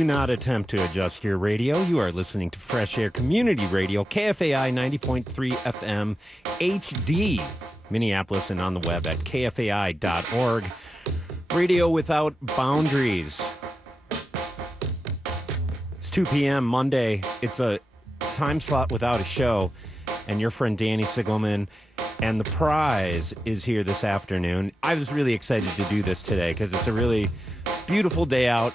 Do not attempt to adjust your radio. You are listening to Fresh Air Community Radio, KFAI 90.3 FM HD, Minneapolis, and on the web at kfai.org. Radio without boundaries. It's 2 p.m. Monday. It's a time slot without a show. And your friend Danny Sigelman and the prize is here this afternoon. I was really excited to do this today because it's a really beautiful day out.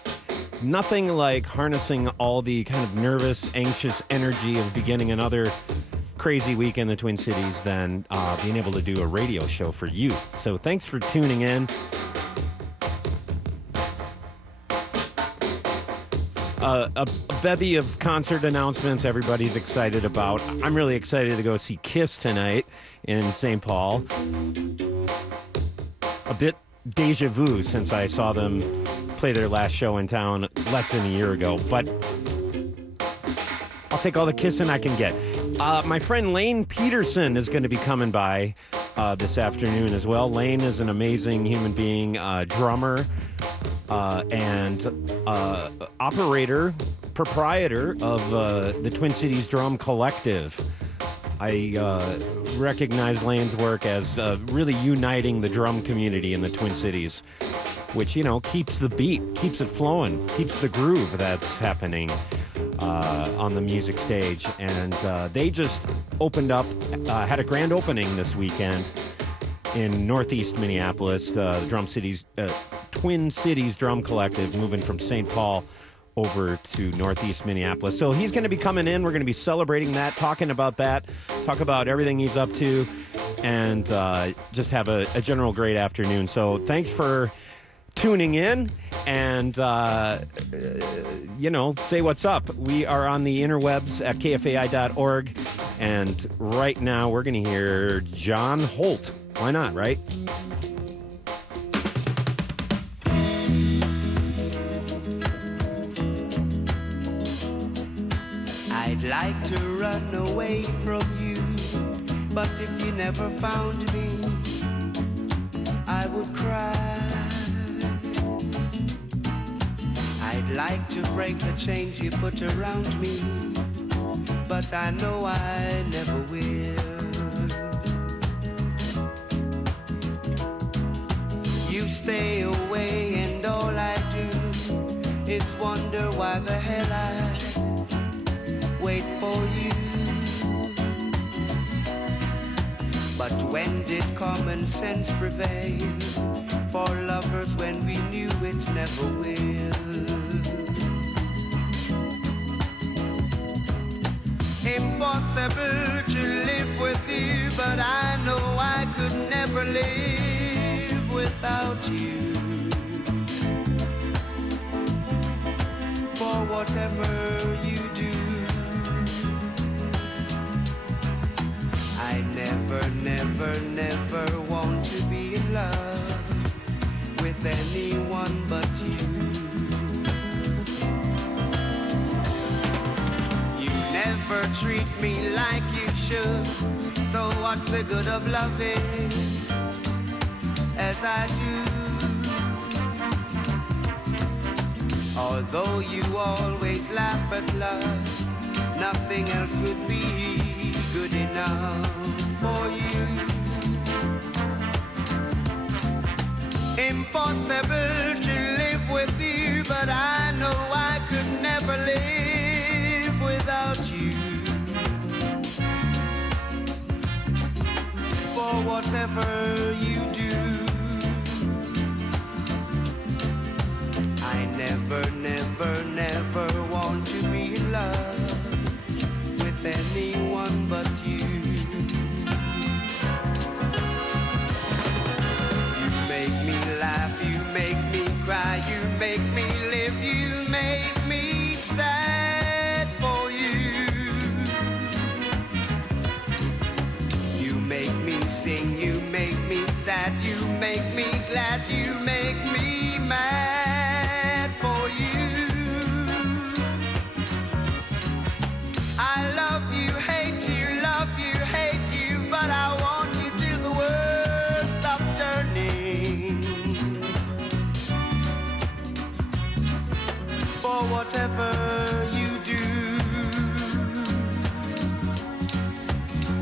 Nothing like harnessing all the kind of nervous, anxious energy of beginning another crazy week in the Twin Cities than being able to do a radio show for you. So thanks for tuning in. A bevy of concert announcements everybody's excited about. I'm really excited to go see Kiss tonight in St. Paul. A bit deja vu since I saw them play their last show in town less than a year ago, but I'll take all the kissing I can get. My friend Lane Peterson is going to be coming by this afternoon as well. Lane is an amazing human being, drummer and operator, proprietor of the Twin Cities Drum Collective. I recognize Lane's work as really uniting the drum community in the Twin Cities, which, you know, keeps the beat, keeps it flowing, keeps the groove that's happening on the music stage. And they just opened up, had a grand opening this weekend in Northeast Minneapolis, the Twin Cities Drum Collective, moving from St. Paul over to Northeast Minneapolis. So he's going to be coming in. We're going to be celebrating that, talking about that, talk about everything he's up to, and just have a general great afternoon. So thanks for tuning in and, say what's up. We are on the interwebs at kfai.org, and right now we're going to hear John Holt. Why not, right? I'd like to run away from you, but if you never found me, I would cry. I'd like to break the chains you put around me, but I know I never will. You stay away and all I do is wonder why the hell I wait for you. But when did common sense prevail for lovers when we knew it never will? Impossible to live with you, but I know I could never live without you. For whatever you do, I never, never, never want to be in love with anyone but you. You never treat me like you should, so what's the good of loving as I do? Although you always laugh at love, nothing else would be good enough for you. Impossible to live with you, but I know I could never live without you. For whatever you do, I never, never, never want to be in love with anyone but you. You make me laugh, you make me cry, you make me live, you make me sad for you. You make me sing, you make me sad, you make me glad, you make me mad for you. you do.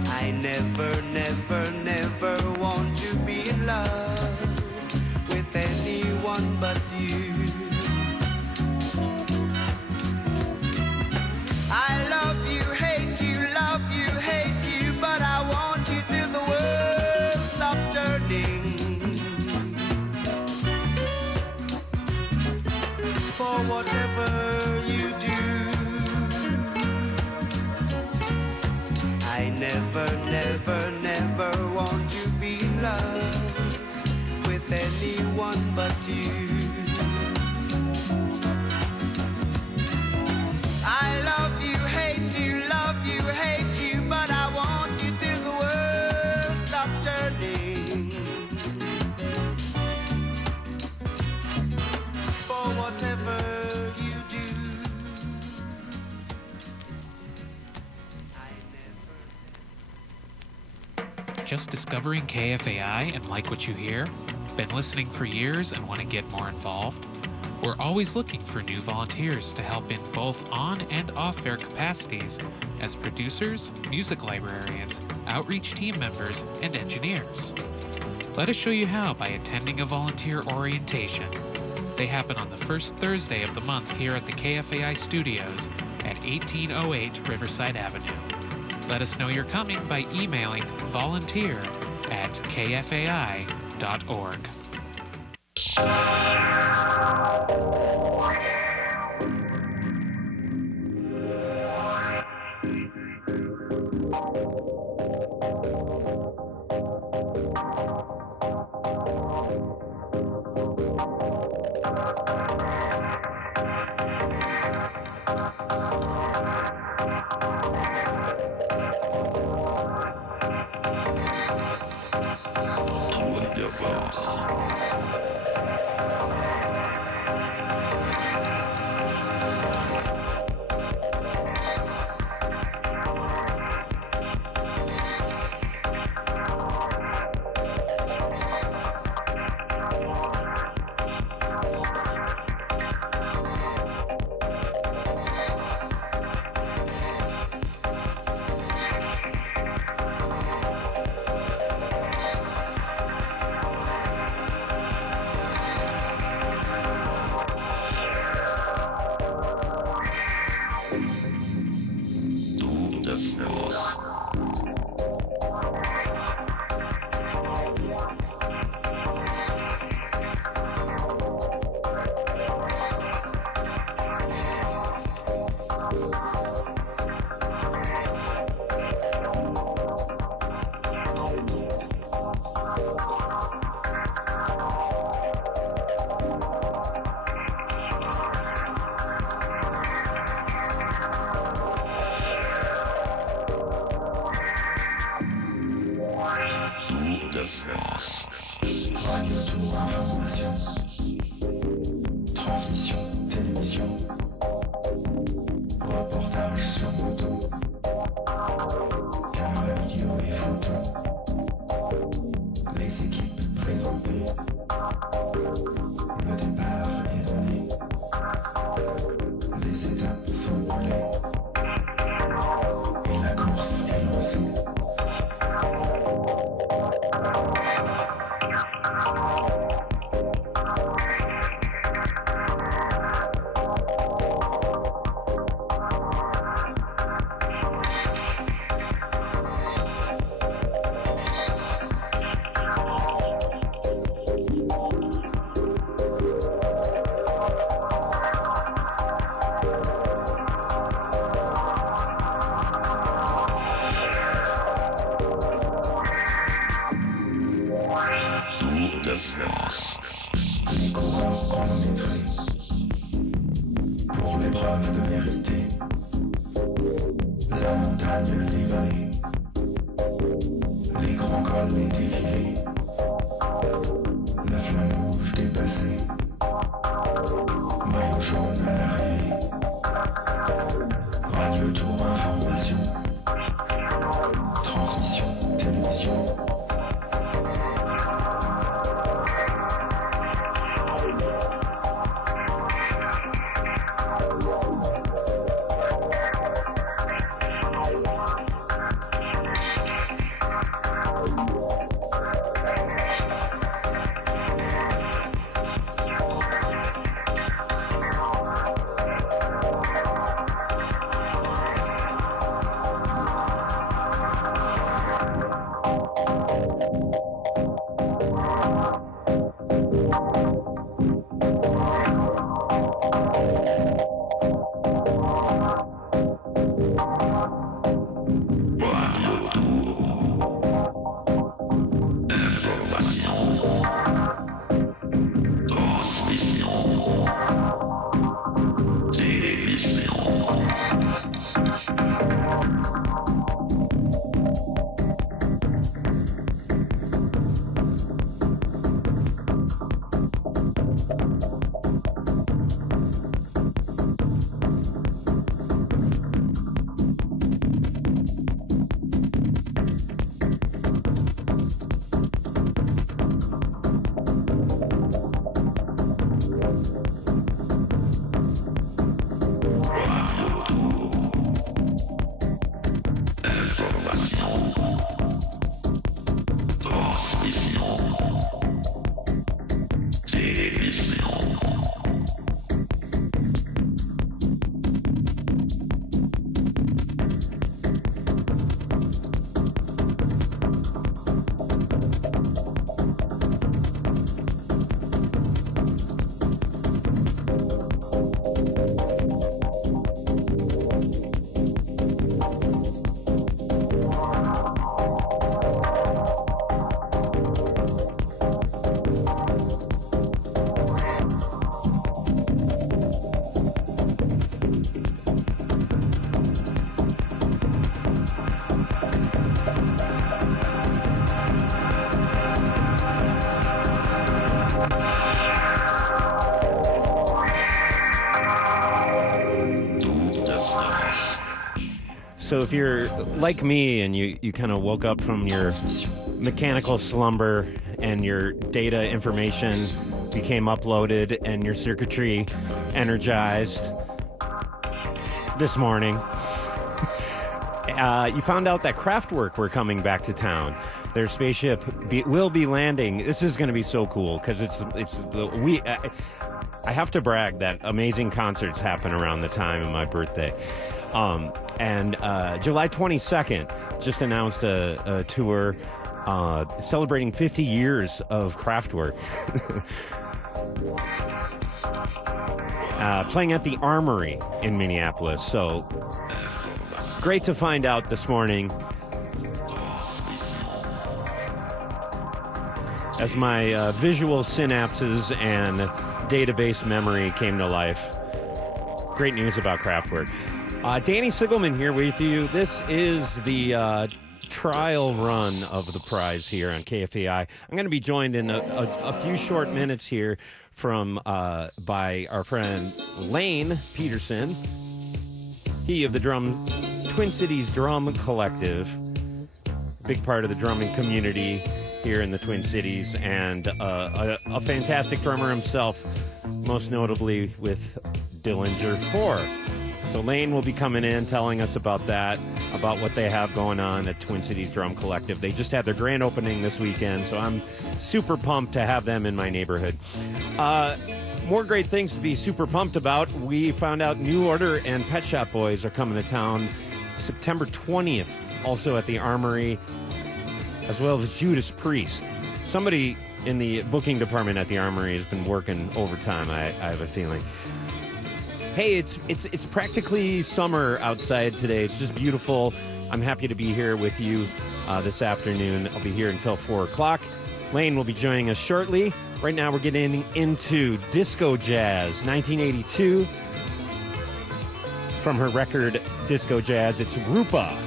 I never, never, never want to be in love with anyone but you. I love you, hate you, but I want you till the world stops turning. For whatever you do, I never, never, never want to be in love with anyone but you. I love you, hate you, but I want you till the world stops turning. For whatever you do, I never. Just discovering KFAI and like what you hear? Been listening for years and want to get more involved? We're always looking for new volunteers to help in both on and off-air capacities as producers, music librarians, outreach team members, and engineers. Let us show you how by attending a volunteer orientation. They happen on the first Thursday of the month here at the KFAI studios at 1808 Riverside Avenue. Let us know you're coming by emailing volunteer@kfai.org. Radio Tour Information. Transmission, télévision. Reportage sur moto. Caméra vidéo et photo. Les équipes présentées. Le départ est donné. Les étapes sont roulées. Et la course est lancée. Les coureurs chronométrés pour l'épreuve de vérité. La montagne livrée, les grands cols et défilés. La flamme rouge dépassée, maillot jaune à l'arrivée. Radio Tour Information, transmission télévision. So if you're like me and you kind of woke up from your mechanical slumber and your data information became uploaded and your circuitry energized this morning, you found out that Kraftwerk were coming back to town. Their spaceship will be landing. This is going to be so cool because I have to brag that amazing concerts happen around the time of my birthday. And July 22nd just announced a tour celebrating 50 years of Kraftwerk. Playing at the Armory in Minneapolis. So great to find out this morning as my visual synapses and database memory came to life. Great news about Kraftwerk. Danny Sigelman here with you. This is the trial run of the prize here on KFAI. I'm going to be joined in a few short minutes here from by our friend Lane Peterson. He of the Twin Cities Drum Collective, big part of the drumming community here in the Twin Cities, and a fantastic drummer himself, most notably with Dillinger Four. So Lane will be coming in, telling us about that, about what they have going on at Twin Cities Drum Collective. They just had their grand opening this weekend, so I'm super pumped to have them in my neighborhood. More great things to be super pumped about. We found out New Order and Pet Shop Boys are coming to town September 20th, also at the Armory, as well as Judas Priest. Somebody in the booking department at the Armory has been working overtime, I have a feeling. Hey, it's practically summer outside today. It's just beautiful. I'm happy to be here with you this afternoon. I'll be here until 4 o'clock. Lane will be joining us shortly. Right now we're getting into disco jazz, 1982. From her record Disco Jazz, it's Rupa.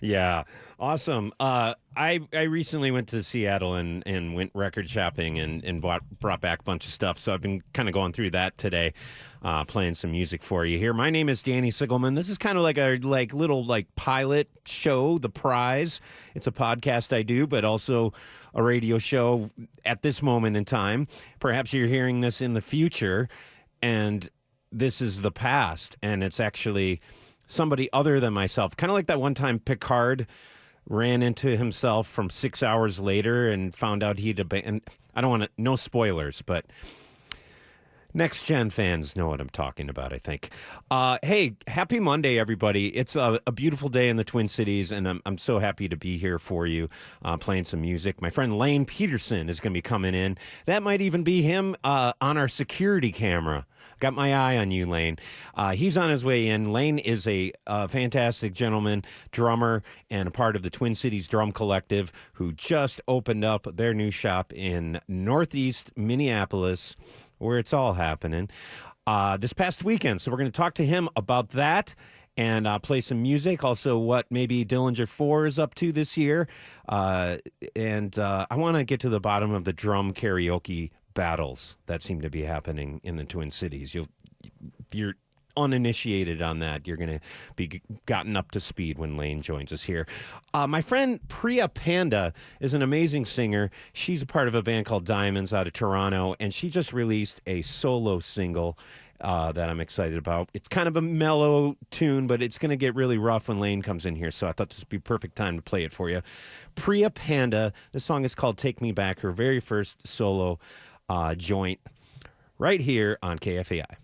Yeah, awesome. I recently went to Seattle and went record shopping and brought back a bunch of stuff. So I've been kind of going through that today, playing some music for you here. My name is Danny Sigelman. This is kind of like a little pilot show, The Prize. It's a podcast I do, but also a radio show at this moment in time. Perhaps you're hearing this in the future, and this is the past, and it's actually somebody other than myself. Kind of like that one time Picard ran into himself from 6 hours later and found out he'd abandoned. I don't want to, no spoilers, but Next Gen fans know what I'm talking about, I think. Hey, happy Monday, everybody. It's a beautiful day in the Twin Cities, and I'm so happy to be here for you, playing some music. My friend Lane Peterson is going to be coming in. That might even be him on our security camera. Got my eye on you, Lane. He's on his way in. Lane is a fantastic gentleman, drummer, and a part of the Twin Cities Drum Collective, who just opened up their new shop in Northeast Minneapolis, where it's all happening, this past weekend. So we're going to talk to him about that and play some music. Also, what maybe Dillinger Four is up to this year. And I want to get to the bottom of the drum karaoke battles that seem to be happening in the Twin Cities. If you're uninitiated on that, you're going to be gotten up to speed when Lane joins us here. My friend Priya Panda is an amazing singer. She's a part of a band called Diamonds out of Toronto, and she just released a solo single that I'm excited about. It's kind of a mellow tune, but it's going to get really rough when Lane comes in here, so I thought this would be a perfect time to play it for you. Priya Panda, the song is called Take Me Back, her very first solo joint, right here on KFAI.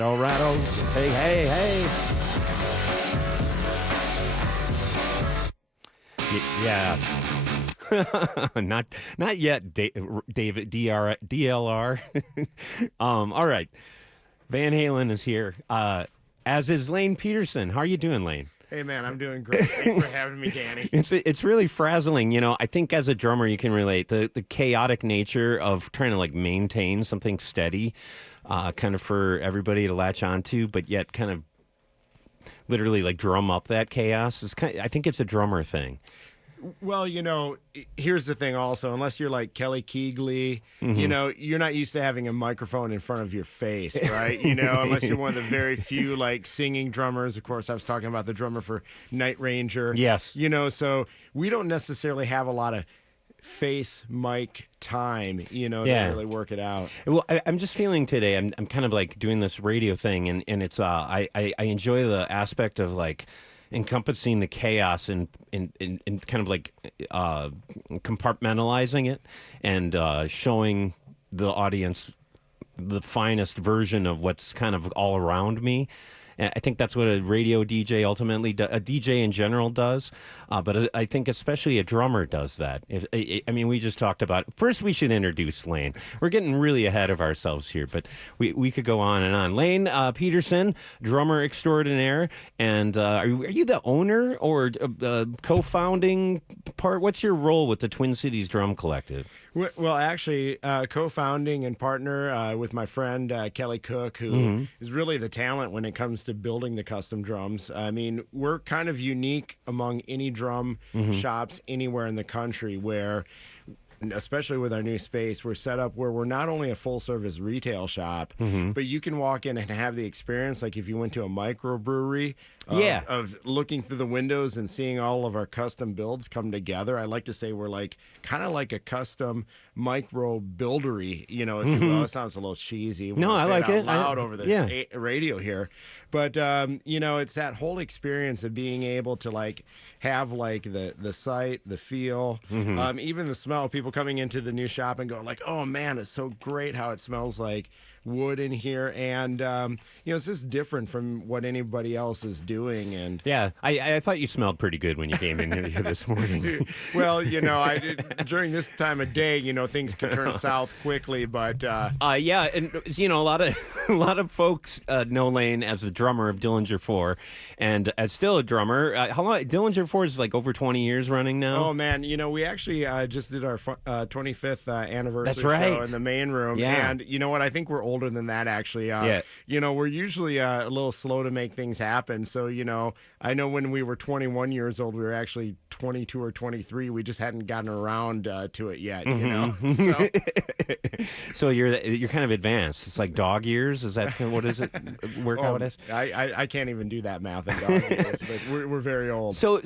all right. Oh, hey, hey, hey. Yeah. not yet, David DLR. All right. Van Halen is here. As is Lane Peterson. How are you doing, Lane? Hey, man, I'm doing great. Thanks for having me, Danny. It's really frazzling. You know, I think as a drummer you can relate the chaotic nature of trying to like maintain something steady, kind of for everybody to latch onto, but yet kind of literally like drum up that chaos. I think it's a drummer thing. Well, you know, here's the thing also, unless you're like Kelly Keegley, you know, you're not used to having a microphone in front of your face, right? You know, unless you're one of the very few like singing drummers. Of course, I was talking about the drummer for Night Ranger. Yes. You know, so we don't necessarily have a lot of face mic time, you know, to really work it out. Well, I'm just feeling today, I'm kind of like doing this radio thing, and it's, I enjoy the aspect of like, encompassing the chaos and kind of like compartmentalizing it and showing the audience the finest version of what's kind of all around me. And I think that's what a radio DJ ultimately a DJ in general does, but I think especially a drummer does that. I mean, we just talked about, first we should introduce Lane. We're getting really ahead of ourselves here, but we could go on and on. Lane Peterson, drummer extraordinaire, and are you the owner or co-founding part? What's your role with the Twin Cities Drum Collective? Well, actually, co-founding and partner with my friend Kelly Cook, who is really the talent when it comes to building the custom drums. I mean, we're kind of unique among any drum shops anywhere in the country where, especially with our new space, we're set up where we're not only a full-service retail shop, but you can walk in and have the experience like if you went to a microbrewery of looking through the windows and seeing all of our custom builds come together. I like to say we're like kind of like a custom micro buildery, you know, if you will. It sounds a little cheesy. No, I like it loud over the radio here. But, you know, it's that whole experience of being able to like have like the sight, the feel, even the smell. People coming into the new shop and going like, oh man, it's so great how it smells like wood in here. And, you know, it's just different from what anybody else is doing. And yeah, I thought you smelled pretty good when you came in here this morning. Well, you know, during this time of day, you know, things can turn south quickly, but yeah, and you know, a lot of folks know Lane as the drummer of Dillinger Four, and as still a drummer. How long? Dillinger Four is like over 20 years running now. Oh man, you know, we actually just did our 25th anniversary That's right. show in the main room, and you know what? I think we're older than that actually. You know, we're usually a little slow to make things happen. So you know, I know when we were 21 years old, we were actually 22 or 23. We just hadn't gotten around to it yet. You know, so you're kind of advanced. It's like dog years. Is that what is it? Work out as? I can't even do that math in dog years, but we're very old. So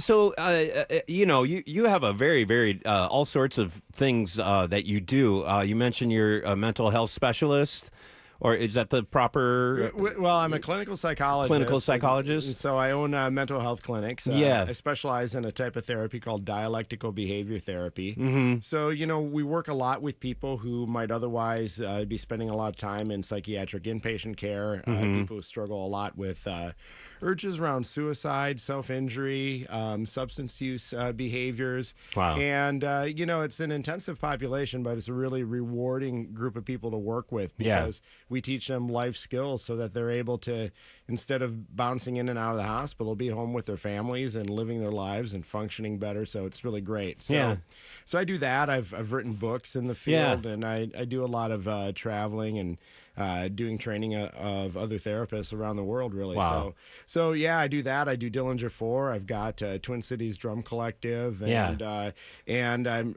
you know, you have a very, very all sorts of things that you do. You mentioned you're a mental health specialist. Or is that the proper? Well, I'm a clinical psychologist. And so I own mental health clinics. I specialize in a type of therapy called dialectical behavior therapy. So, you know, we work a lot with people who might otherwise be spending a lot of time in psychiatric inpatient care, people who struggle a lot with urges around suicide, self-injury, substance use behaviors. Wow. And, you know, it's an intensive population, but it's a really rewarding group of people to work with because we teach them life skills so that they're able to, instead of bouncing in and out of the hospital, be home with their families and living their lives and functioning better. So it's really great. So I do that. I've written books in the field, and I do a lot of traveling and doing training of other therapists around the world, really. Wow. So yeah, I do that. I do Dillinger Four. I've got Twin Cities Drum Collective, and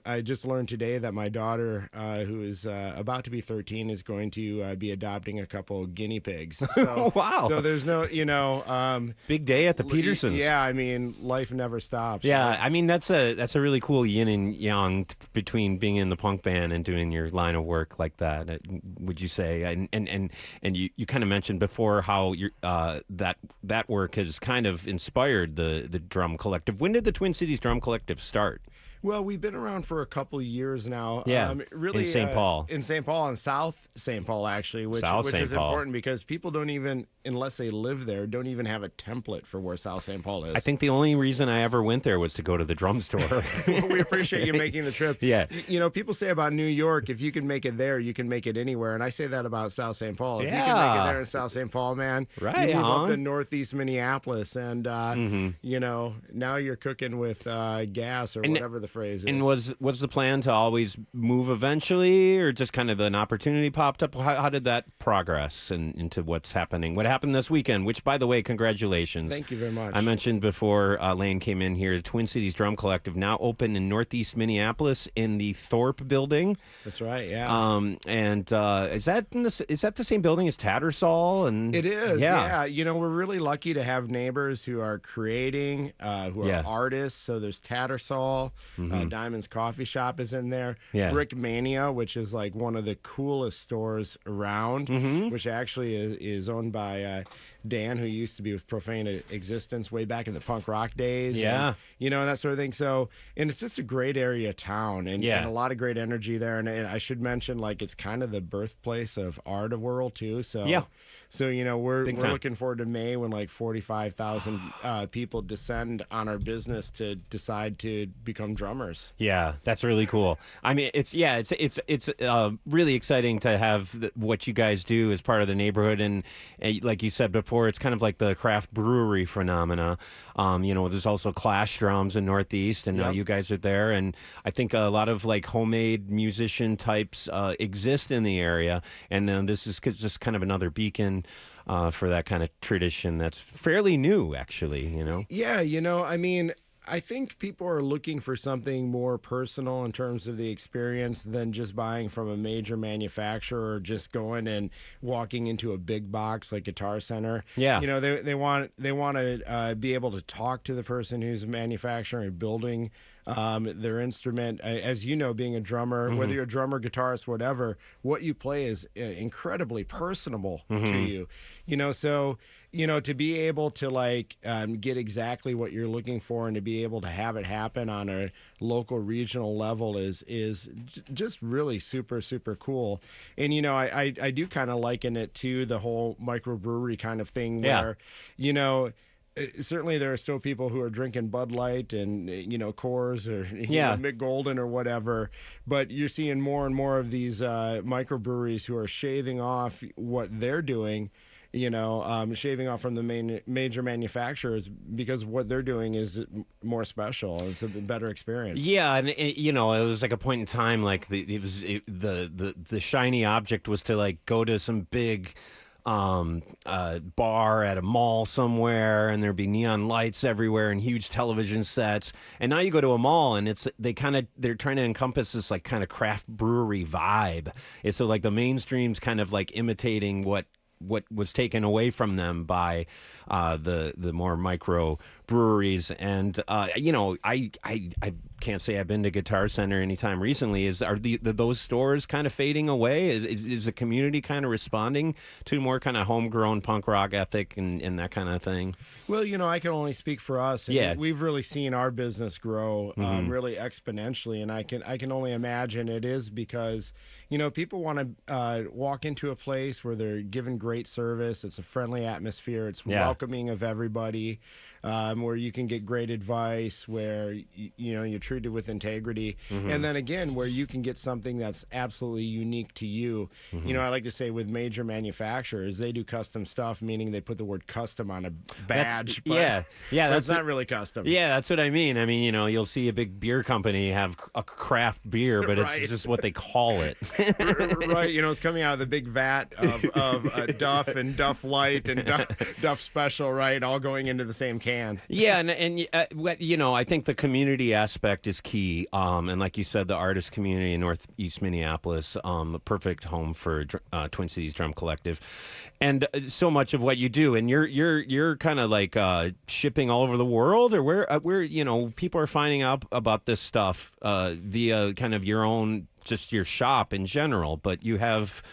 I just learned today that my daughter, who is about to be 13, is going to be adopting a couple guinea pigs. So, wow. So there's no, you know, big day at the Petersons. Yeah, I mean, life never stops. Yeah, right? I mean that's a really cool yin and yang between being in the punk band and doing your line of work like that. Would you say? And you kind of mentioned before how that work has kind of inspired the drum collective. When did the Twin Cities Drum Collective start? Well, we've been around for a couple years now. Yeah, really in St. Paul. In St. Paul and South St. Paul, actually, which South St. is Paul. important because people don't even, unless they live there, don't even have a template for where South St. Paul is. I think the only reason I ever went there was to go to the drum store. Well, we appreciate you making the trip. Yeah. You know, people say about New York, if you can make it there, you can make it anywhere. And I say that about South St. Paul. If you can make Yeah. it there in South St. Paul, man, Right you move on. up to Northeast Minneapolis. And, you know, now you're cooking with gas or whatever the phrase is. And was the plan to always move eventually, or just kind of an opportunity popped up? How did that progress into what's happening? What happened this weekend? Which, by the way, congratulations! Thank you very much. I mentioned before Lane came in here. The Twin Cities Drum Collective now open in Northeast Minneapolis in the Thorpe Building. That's right. Yeah. And is that the same building as Tattersall? And It is, Yeah. yeah. You know, we're really lucky to have neighbors who are creating, who are Yeah. artists. So there's Tattersall, Diamond's Coffee Shop is in there. Yeah. Brick Mania, which is like one of the coolest stores around, which actually is owned by Dan, who used to be with Profane Existence way back in the punk rock days. Yeah. And, you know, and that sort of thing. So, and it's just a great area of town and a lot of great energy there. And I should mention, like, it's kind of the birthplace of art of world, too. So, Yeah. So, you know, we're time. looking forward to May when like 45,000 people descend on our business to decide to become drummers. Yeah, that's really cool. I mean, it's really exciting to have what you guys do as part of the neighborhood, and like you said before, it's kind of like the craft brewery phenomena. You know, there's also Clash Drums in Northeast, and Yep. you guys are there, and I think a lot of like homemade musician types exist in the area, and this is just kind of another beacon. For that kind of tradition that's fairly new, actually, you know? Yeah, you know, I mean, I think people are looking for something more personal in terms of the experience than just buying from a major manufacturer or just going and walking into a big box like Guitar Center. Yeah. You know, they want to be able to talk to the person who's manufacturing and building their instrument. As you know, being a drummer, whether you're a drummer, guitarist, whatever, what you play is incredibly personable to you. You know, so, you know, to be able to like get exactly what you're looking for and to be able to have it happen on a local, regional level is just really super, super cool. And, you know, I do kind of liken it to the whole microbrewery kind of thing where, you know, certainly there are still people who are drinking Bud Light and, you know, Coors or Mick Golden or whatever, but you're seeing more and more of these microbreweries who are shaving off what they're doing, you know, shaving off from the major manufacturers because what they're doing is more special. It's a better experience. Yeah, and you know, it was like a point in time, like the shiny object was to like go to some big bar at a mall somewhere, and there'd be neon lights everywhere and huge television sets. And now you go to a mall, and they're trying to encompass this like kind of craft brewery vibe. It's so like the mainstream's kind of like imitating what was taken away from them by the more micro breweries. And you know, I can't say I've been to Guitar Center anytime recently. Are those stores kind of fading away? Is the community kind of responding to more kind of homegrown punk rock ethic and that kind of thing? Well, you know, I can only speak for us. And Yeah. we've really seen our business grow really exponentially, and I can only imagine it is because, you know, people want to walk into a place where they're given great service. It's a friendly atmosphere. It's welcoming of everybody, where you can get great advice, where you know you're treated with integrity, and then again where you can get something that's absolutely unique to you. You know, I like to say with major manufacturers, they do custom stuff, meaning they put the word custom on a badge. But that's not really custom. Yeah, that's what I mean. I mean, you know, you'll see a big beer company have a craft beer, but it's just what they call it. Right, you know, it's coming out of the big vat of Duff and Duff Light and Duff Special, right, all going into the same can. Yeah, and you know, I think the community aspect is key. And like you said, the artist community in Northeast Minneapolis, a perfect home for Twin Cities Drum Collective, and so much of what you do. And you're kind of like shipping all over the world, or where you know people are finding out about this stuff via kind of your own, just your shop in general. But you have.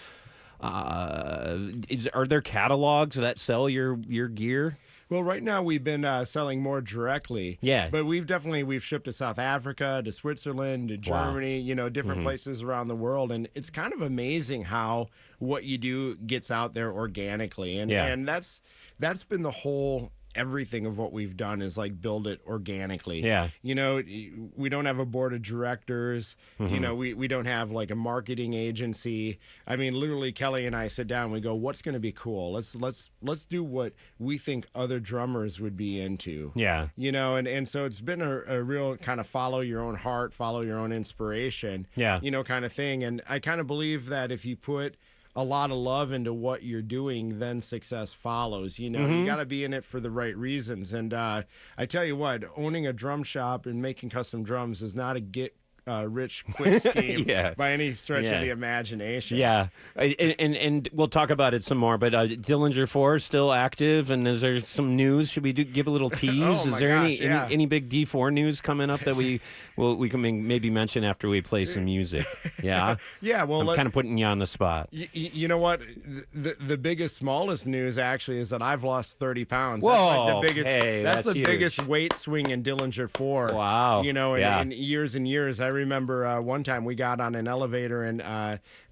Are there catalogs that sell your gear? Well, right now we've been selling more directly. Yeah. But we've shipped to South Africa, to Switzerland, to Germany, different places around the world. And it's kind of amazing how what you do gets out there organically. And that's been the whole everything of what we've done is like build it organically. Yeah. We don't have a board of directors. We don't have like a marketing agency. I mean, literally Kelly and I sit down and we go, what's going to be cool? Let's do what we think other drummers would be into. Yeah. And so it's been a real kind of follow your own heart, follow your own inspiration. Yeah. Kind of thing. And I kind of believe that if you put a lot of love into what you're doing, then success follows. You got to be in it for the right reasons. And I tell you what, owning a drum shop and making custom drums is not a rich quick scheme by any stretch of the imagination. Yeah, and we'll talk about it some more. But Dillinger Four is still active, and is there some news? Should we give a little tease? Is there any big D4 news coming up that we can maybe mention after we play some music? Yeah, yeah. Well, I'm kind of putting you on the spot. You know what? The biggest, smallest news actually is that I've lost 30 pounds. Whoa, that's like the biggest. that's the huge. biggest weight swing in Dillinger Four. Wow. In years and years. I remember one time we got on an elevator in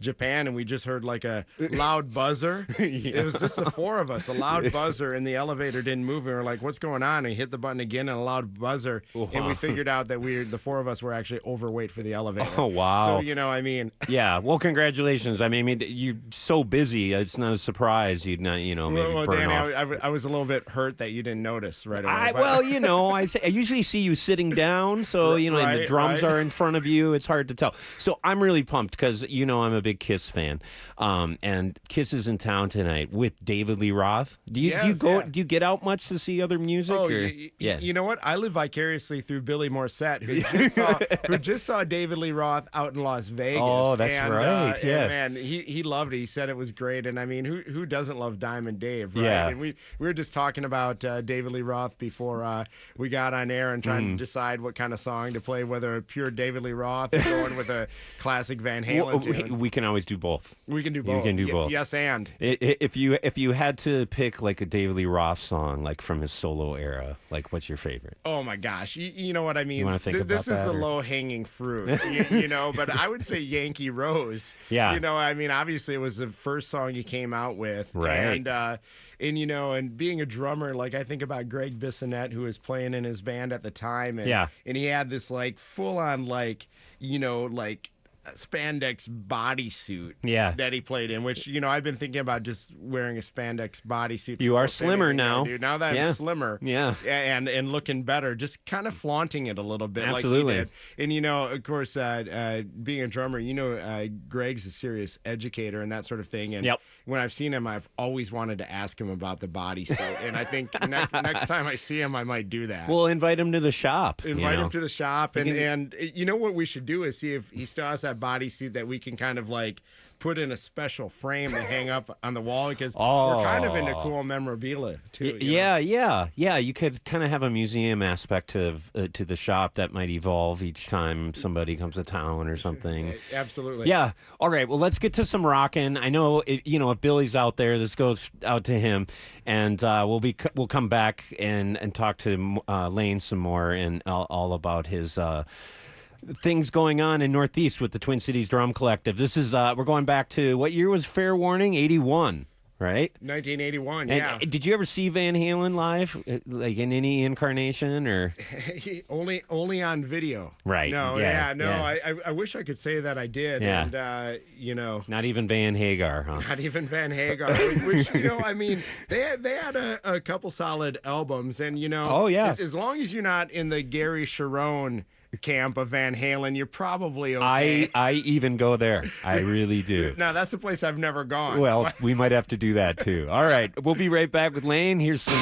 Japan and we just heard like a loud buzzer. It was just the four of us, a loud buzzer, and the elevator didn't move. We were like, what's going on? And he hit the button again and a loud buzzer. And we figured out that the four of us were actually overweight for the elevator. Oh, wow. So, Yeah, well, congratulations. I mean, you're so busy. It's not a surprise you'd not, maybe well, burn Danny, off. I was a little bit hurt that you didn't notice right away. I usually see you sitting down, so, and the drums are in front of you. It's hard to tell. So I'm really pumped because, I'm a big Kiss fan. And Kiss is in town tonight with David Lee Roth. Do you get out much to see other music? Oh, yeah. You know what? I live vicariously through Billy Morissette, who just saw David Lee Roth out in Las Vegas. Oh, that's right. Yeah. And man, he loved it. He said it was great. And I mean, who doesn't love Diamond Dave, right? Yeah. And we were just talking about David Lee Roth before we got on air and trying to decide what kind of song to play, whether a pure David Lee Roth or going with a classic Van Halen tune. We can always do both. We can do both. You can do both. Yes, and if you had to pick like a David Lee Roth song, like from his solo era, like what's your favorite? Oh my gosh, you know what I mean. You want to think about this that? This is a low hanging fruit, but I would say Yankee Rose. Yeah. I mean, obviously it was the first song he came out with, right? And being a drummer, like I think about Greg Bissonette, who was playing in his band at the time, and he had this like full on like spandex bodysuit that he played in, which I've been thinking about just wearing a spandex bodysuit. You are slimmer now. Dude. Now that I'm slimmer, and looking better, just kind of flaunting it a little bit. Absolutely. Like he did. And of course, being a drummer, Greg's a serious educator and that sort of thing. And when I've seen him, I've always wanted to ask him about the bodysuit. And I think next time I see him, I might do that. We'll invite him to the shop. Invite him to the shop, and what we should do is see if he still has that bodysuit that we can kind of like put in a special frame to hang up on the wall, because we're kind of into cool memorabilia too. Yeah. You could kind of have a museum aspect to the shop that might evolve each time somebody comes to town or something. Absolutely. Yeah. All right. Well, let's get to some rockin'. I know if Billy's out there, this goes out to him, and we'll come back and talk to Lane some more and all about his. Things going on in Northeast with the Twin Cities Drum Collective. This is we're going back to what year was Fair Warning? 81, right? 1981. And did you ever see Van Halen live, like in any incarnation, or only on video? Right. No. I wish I could say that I did. Yeah. And not even Van Hagar, huh? Not even Van Hagar. Which I mean, they had a couple solid albums, and Oh yeah. As long as you're not in the Gary Sharon camp of Van Halen, you're probably okay. I even go there. I really do. Now, that's a place I've never gone. Well, we might have to do that too. All right. We'll be right back with Lane. Here's some...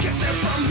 Get there from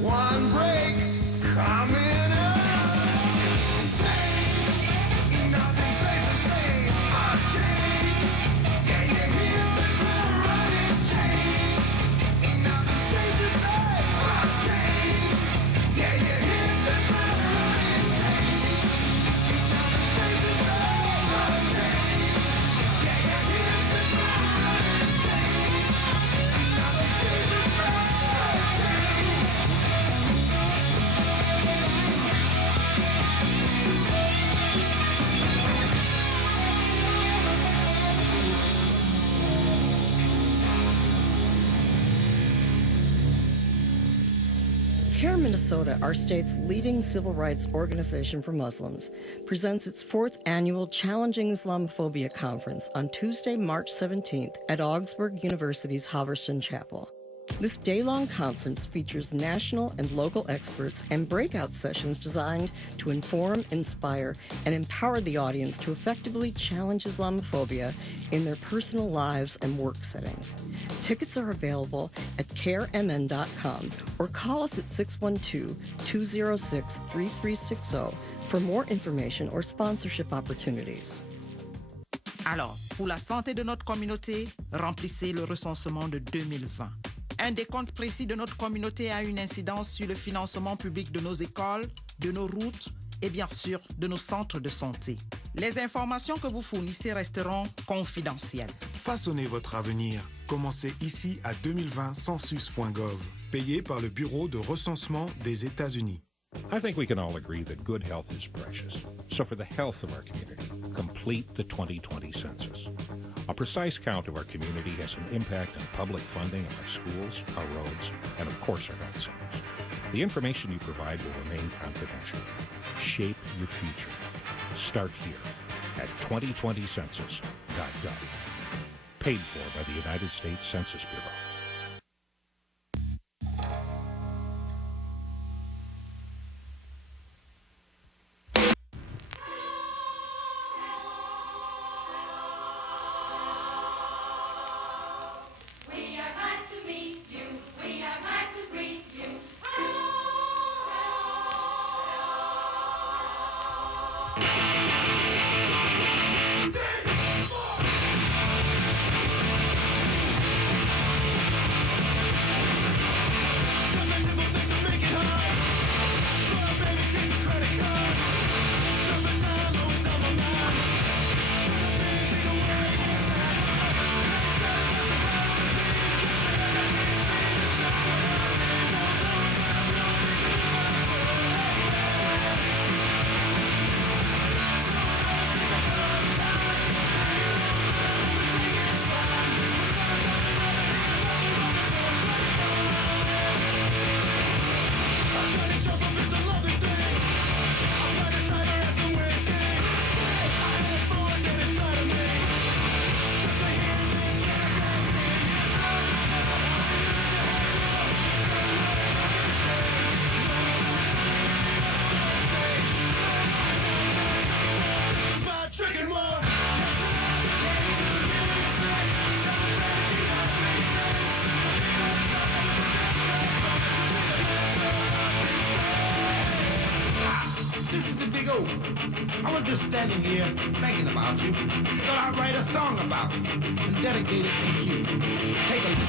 One break coming up. Ain't nothing stays the same. A change. Yeah, you hear people running change. Ain't nothing stays the same. A change. Yeah, you hear people running change. Ain't nothing stays the same. A change. Yeah, you hear people running change. Ain't nothing stays the same. CARE Minnesota, our state's leading civil rights organization for Muslims, presents its 4th annual Challenging Islamophobia Conference on Tuesday, March 17th at Augsburg University's Halverson Chapel. This day-long conference features national and local experts and breakout sessions designed to inform, inspire, and empower the audience to effectively challenge Islamophobia in their personal lives and work settings. Tickets are available at caremn.com or call us at 612-206-3360 for more information or sponsorship opportunities. Alors, pour la santé de notre communauté, remplissez le recensement de 2020. Un décompte précis de notre communauté a une incidence sur le financement public de nos écoles, de nos routes et bien sûr de nos centres de santé. Les informations que vous fournissez resteront confidentielles. Façonnez votre avenir. Commencez ici à 2020census.gov, payé par le Bureau de recensement des États-Unis. I think we can all agree that good health is precious. So for the health of our community, complete the 2020 census. A precise count of our community has an impact on public funding of our schools, our roads, and of course our health centers. The information you provide will remain confidential. Shape your future. Start here at 2020census.gov. Paid for by the United States Census Bureau. I was just standing here thinking about you. Thought I'd write a song about you and dedicate it to you. Take a listen.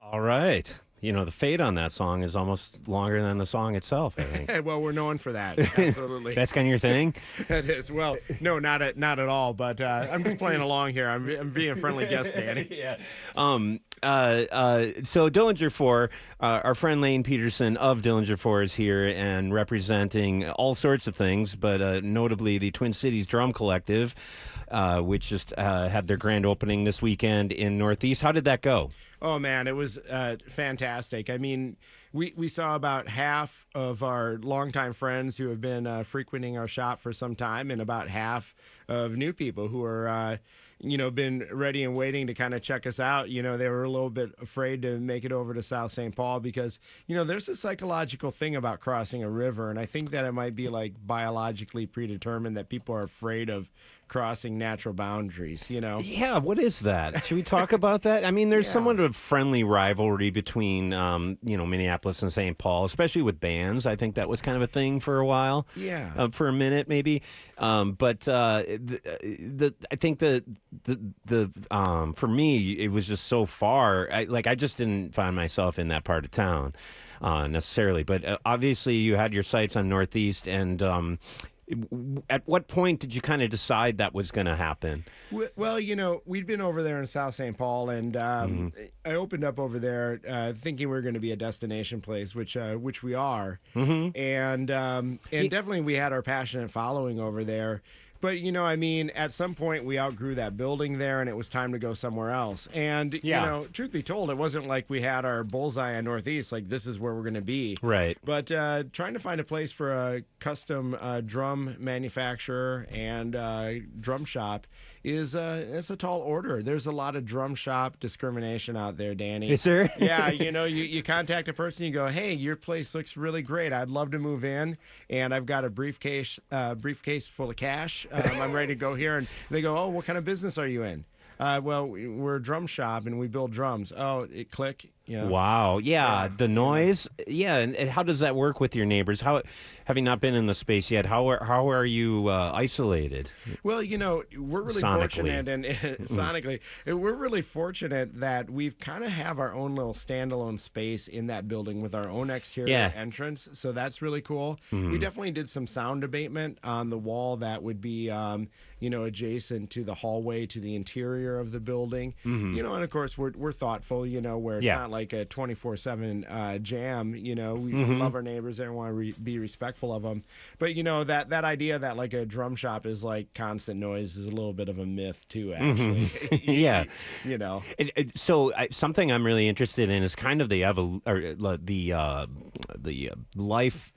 All right. You know, the fade on that song is almost longer than the song itself, I think. Well, we're known for that. Absolutely. That's kind of your thing? It is. Well, no, not at all. But I'm just playing along here. I'm being a friendly guest, Danny. Yeah. So Dillinger Four, our friend Lane Peterson of Dillinger Four is here and representing all sorts of things, but notably the Twin Cities Drum Collective, which just had their grand opening this weekend in Northeast. How did that go? Oh, man, it was fantastic. I mean, we saw about half of our longtime friends who have been frequenting our shop for some time, and about half of new people who are, been ready and waiting to kind of check us out. They were a little bit afraid to make it over to South St. Paul because, there's a psychological thing about crossing a river, and I think that it might be like biologically predetermined that people are afraid of crossing natural boundaries, Yeah, what is that? Should we talk about that? I mean, there's somewhat of a friendly rivalry between, Minneapolis and St. Paul, especially with bands. I think that was kind of a thing for a while. Yeah. For a minute, maybe. But I think the for me, it was just so far. I just didn't find myself in that part of town necessarily. But obviously, you had your sights on Northeast, and at what point did you kind of decide that was going to happen? Well, we'd been over there in South St. Paul, and I opened up over there thinking we were going to be a destination place, which we are, and definitely we had our passionate following over there. But, at some point we outgrew that building there and it was time to go somewhere else. And, truth be told, it wasn't like we had our bullseye on Northeast, like this is where we're going to be. Right. But trying to find a place for a custom drum manufacturer and drum shop it's a tall order. There's a lot of drum shop discrimination out there, Danny. Is there? Yeah, you contact a person, you go, hey, your place looks really great. I'd love to move in, and I've got a briefcase full of cash. I'm ready to go here. And they go, oh, what kind of business are you in? Well, we're a drum shop, and we build drums. Oh, click. Wow. Yeah, the noise. Yeah, and how does that work with your neighbors? How, having not been in the space yet, how are you isolated? Well, we're really fortunate, and sonically, we're really fortunate that we've kind of have our own little standalone space in that building with our own exterior entrance. So that's really cool. We definitely did some sound abatement on the wall that would be, adjacent to the hallway to the interior of the building. And of course, we're thoughtful. Where it's not like a 24/7 jam. We love our neighbors and want to be respectful of them. But that idea that like a drum shop is like constant noise is a little bit of a myth too. Actually, yeah. So something I'm really interested in is kind of the life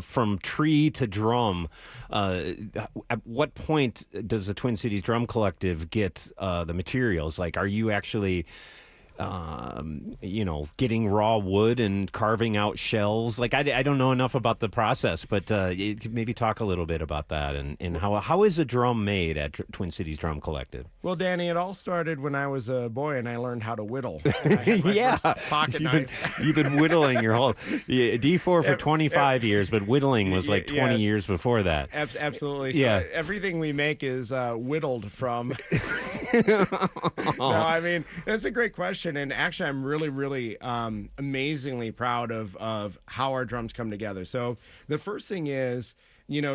from tree to drum. At what point does the Twin Cities Drum Collective get the materials? Like, are you actually getting raw wood and carving out shells? Like, I don't know enough about the process, but maybe talk a little bit about that and how is a drum made at Twin Cities Drum Collective? Well, Danny, it all started when I was a boy and I learned how to whittle. Pocket knife. You've been whittling your whole D4 for 25 years, but whittling was like 20 years before that. Absolutely. So everything we make is whittled from. No, I mean, that's a great question. And actually, I'm really, really amazingly proud of how our drums come together. So the first thing is,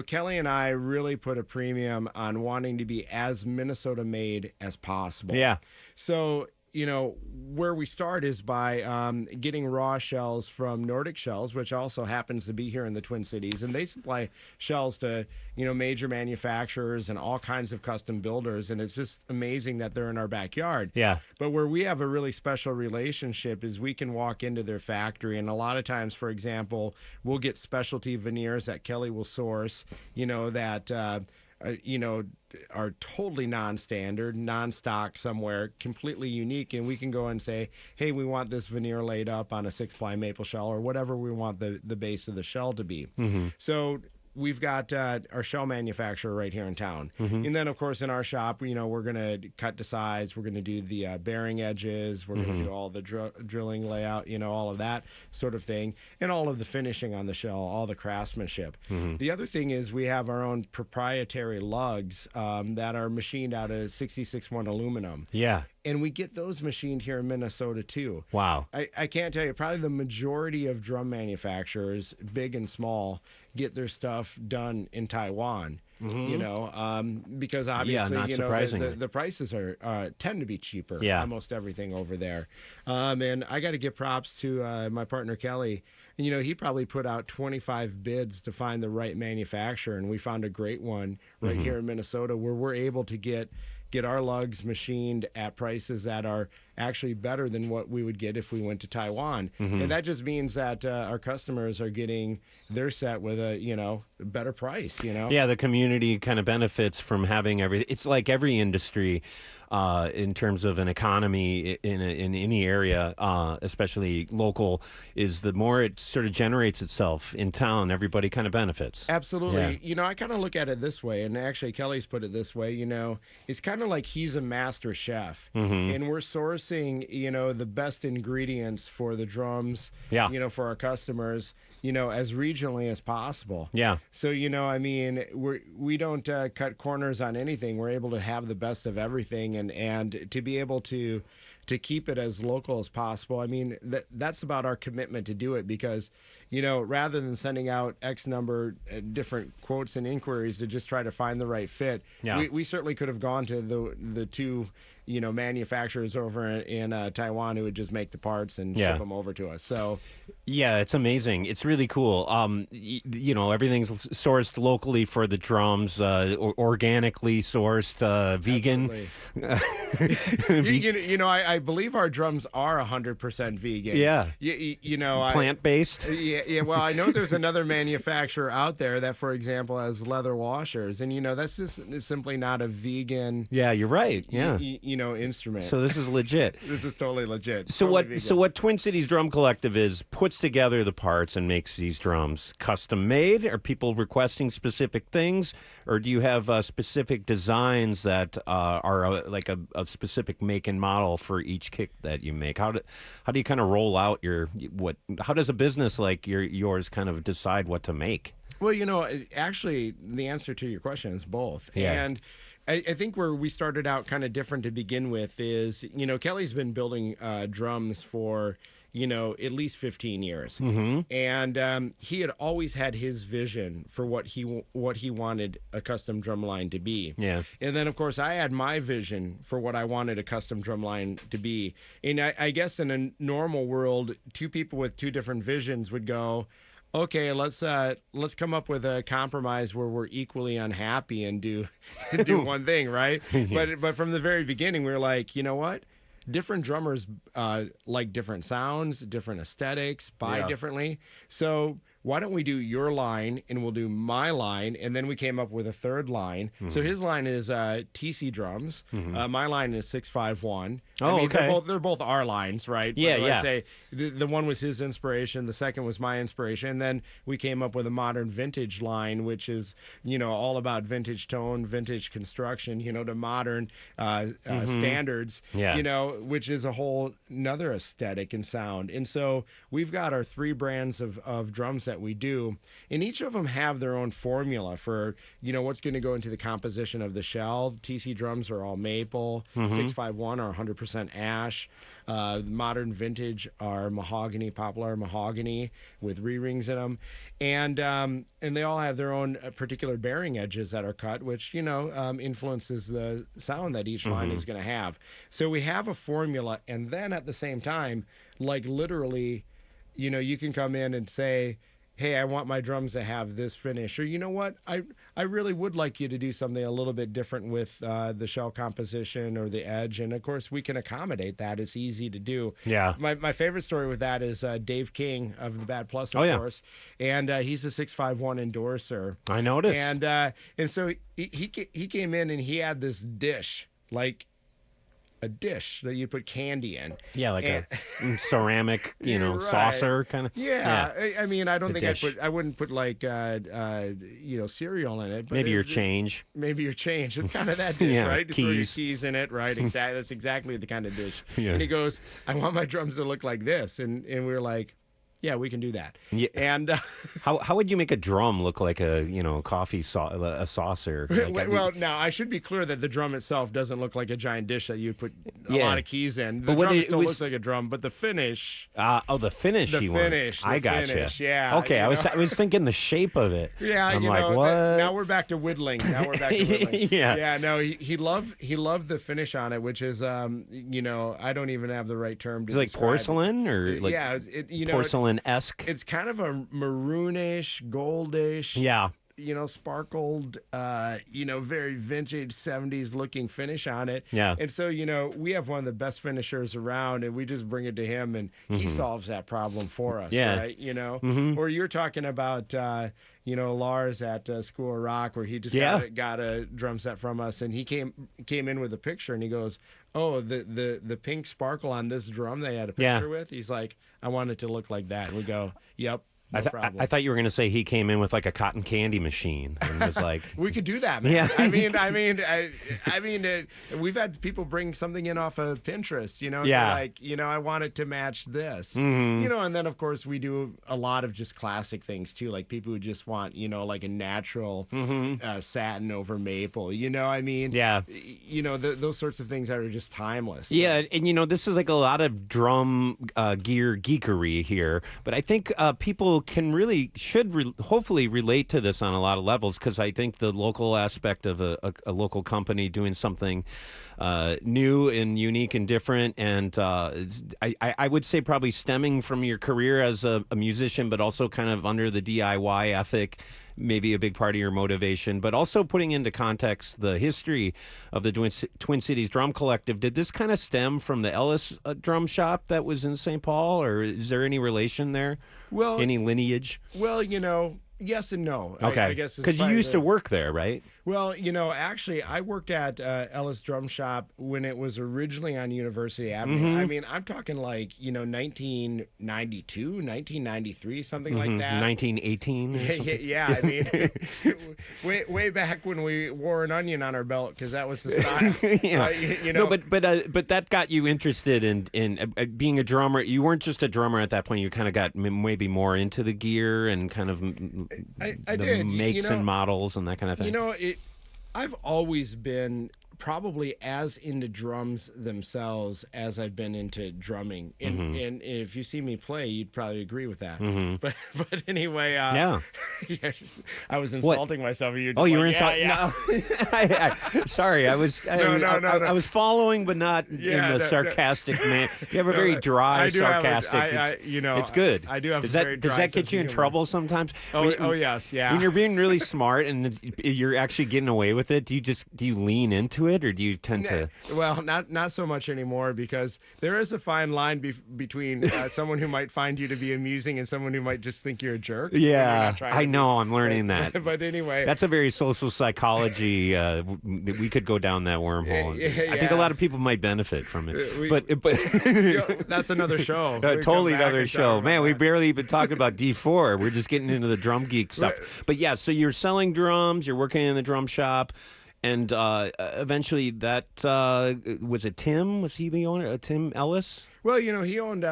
Kelly and I really put a premium on wanting to be as Minnesota made as possible. Yeah. So, where we start is by getting raw shells from Nordic Shells, which also happens to be here in the Twin Cities. And they supply shells to, major manufacturers and all kinds of custom builders. And it's just amazing that they're in our backyard. Yeah. But where we have a really special relationship is we can walk into their factory. And a lot of times, for example, we'll get specialty veneers that Kelly will source, that are totally non-standard, non-stock somewhere, completely unique, and we can go and say, hey, we want this veneer laid up on a 6-ply maple shell or whatever we want the base of the shell to be. So we've got our shell manufacturer right here in town. And then, of course, in our shop, we're going to cut to size. We're going to do the bearing edges. We're going to do all the drilling layout, all of that sort of thing, and all of the finishing on the shell, all the craftsmanship. The other thing is we have our own proprietary lugs that are machined out of 66-1 aluminum. Yeah. And we get those machined here in Minnesota too. Wow. I can't tell you, probably the majority of drum manufacturers, big and small, get their stuff done in Taiwan. You know, because obviously, not you know, surprisingly. the prices are tend to be cheaper. Yeah. Almost everything over there. And I got to give props to my partner Kelly. You know, he probably put out 25 bids to find the right manufacturer, and we found a great one right here in Minnesota where we're able to get our lugs machined at prices that are actually better than what we would get if we went to Taiwan. And that just means that our customers are getting their set with a, you know, better price, you know? Yeah, the community kind of benefits from having everything. It's like every industry in terms of an economy in any area, especially local, is the more it sort of generates itself in town, everybody kind of benefits. Absolutely. Yeah. You know, I kind of look at it this way, and actually Kelly's put it this way, you know, it's kind of like he's a master chef, and we're sourcing, you know, the best ingredients for the drums, Yeah. you know, for our customers, you know, as regionally as possible. Yeah. So, you know, I mean, we don't cut corners on anything. We're able to have the best of everything, and to be able to keep it as local as possible. I mean, that's about our commitment to do it because, you know, rather than sending out X number different quotes and inquiries to just try to find the right fit, we certainly could have gone to the two, you know, manufacturers over in Taiwan who would just make the parts and ship them over to us. So, yeah, it's amazing. It's really cool. You know, everything's sourced locally for the drums, organically sourced, vegan. you know, I believe our drums are 100% vegan. Yeah. You know, plant-based. Yeah. Well, I know there's another manufacturer out there that, for example, has leather washers, and you know that's just simply not a vegan. Yeah, you're right. Yeah. You know, instrument. So this is legit. This is totally legit. So Totally what? vegan. So what? Twin Cities Drum Collective is puts together the parts and makes these drums custom made. Are people requesting specific things, or do you have specific designs that are like a specific make and model for each kick that you make? How do you kind of roll out your what? How does a business like yours kind of decide what to make? Well, you know, actually, the answer to your question is both. Yeah. And I think where we started out kind of different to begin with is, you know, Kelly's been building drums for, you know, at least 15 years. And he had always had his vision for what he wanted a custom drum line to be. Yeah. And then, of course, I had my vision for what I wanted a custom drum line to be. And I guess in a normal world, two people with two different visions would go, okay, let's come up with a compromise where we're equally unhappy and do one thing, right? But from the very beginning, we were like, you know what? Different drummers like different sounds, different aesthetics, buy differently. So why don't we do your line and we'll do my line, and then we came up with a third line. So his line is TC drums. My line is 651. Oh, okay. They're both our lines, right? Yeah, but yeah. I say the one was his inspiration, the second was my inspiration, and then we came up with a modern vintage line, which is, you know, all about vintage tone, vintage construction, you know, to modern standards, Yeah. you know, which is a whole another aesthetic and sound. And so we've got our three brands of drums that we do, and each of them have their own formula for, you know, what's going to go into the composition of the shell. TC drums are all maple, 651 are 100% ash, modern vintage are mahogany, poplar mahogany with re-rings in them, and they all have their own particular bearing edges that are cut, which, you know, influences the sound that each line is going to have. So we have a formula, and then at the same time, like literally, you know, you can come in and say, hey, I want my drums to have this finish, or you know what, I really would like you to do something a little bit different with the shell composition or the edge, and of course we can accommodate that. It's easy to do. Yeah. My favorite story with that is Dave King of the Bad Plus, of course, and he's a 651 endorser. I noticed. And so he came in and he had this dish, like a dish that you put candy in. Yeah, like a ceramic, you know, Right. saucer kind of. Yeah. I mean, I don't The think dish. I wouldn't put like, you know, cereal in it. But Maybe your change. Maybe your change. It's kind of that dish, Yeah, right? Just throw your keys. keys in it, right? Exactly. That's exactly the kind of dish. Yeah. And he goes, I want my drums to look like this. And we were like, yeah, we can do that. Yeah. And How would you make a drum look like a coffee a saucer? Like, well, now I should be clear that the drum itself doesn't look like a giant dish that you put a Yeah. lot of keys in. The But what drum it still was- looks like a drum, but the finish. the finish. The you want. finish, I the got finish, you. yeah, Okay, you I was know. I was thinking the shape of it. Yeah, I'm you like, know, what? now we're back to whittling. Yeah. No, he loved the finish on it, which is I don't even have the right term to Is it like describe porcelain or like yeah, porcelain-esque? it's kind of a maroonish, goldish, Yeah. Sparkled, very vintage 70s looking finish on it. Yeah. And so, we have one of the best finishers around, and we just bring it to him, and he solves that problem for us, Yeah. right? Or you're talking about, Lars at School of Rock, where he just got a drum set from us, and he came in with a picture, and he goes, oh, the pink sparkle on this drum they had a picture with, he's like, I want it to look like that. And we go, yep. No problem. I thought you were going to say he came in with like a cotton candy machine and was like, we could do that, man. Yeah. I mean, we've had people bring something in off of Pinterest, Yeah. like, I want it to match this, and then of course we do a lot of just classic things too, like people who just want, like a natural satin over maple, Yeah. those sorts of things that are just timeless. Yeah, and this is like a lot of drum gear geekery here, but I think people should hopefully relate to this on a lot of levels, because I think the local aspect of a local company doing something new and unique and different, and I would say probably stemming from your career as a musician, but also kind of under the DIY ethic, maybe a big part of your motivation, but also putting into context the history of the Twin Cities Drum Collective. Did this kind of stem from the Ellis drum shop that was in St. Paul, or is there any relation there? Well, any lineage? Well, yes and no. Okay, I guess because you used to work there, right? Well, actually, I worked at Ellis Drum Shop when it was originally on University Avenue. I mean, I'm talking like, 1992, 1993, something like that. 1918? Yeah, I mean, way back when we wore an onion on our belt, because that was the style. Yeah. No, but that got you interested in being a drummer. You weren't just a drummer at that point. You kind of got maybe more into the gear and kind of I the did. makes and models and that kind of thing. I've always been probably as into drums themselves as I've been into drumming. And if you see me play, you'd probably agree with that. But anyway, yeah. I was insulting myself. You were insulting? Yeah. No. Sorry, I was I was following, but not in the sarcastic man. You have a very dry, sarcastic. It's good. I do have. Does very that dry get you in trouble sometimes? Oh yes, yeah. When you're being really smart and you're actually getting away with it, do you lean into it, or do you tend to? Well, not so much anymore, because there is a fine line between someone who might find you to be amusing and someone who might just think you're a jerk. Yeah, I know. I'm learning that. But anyway, that's a very social psychology. We could go down that wormhole. I think a lot of people might benefit from it. But that's another show. Totally another show. Man, we barely even talked about D4. We're just getting into the drum geek stuff. But yeah, so you're selling drums. You're working in the drum shop. And eventually that, was it Tim? Was he the owner? Tim Ellis? Well, he owned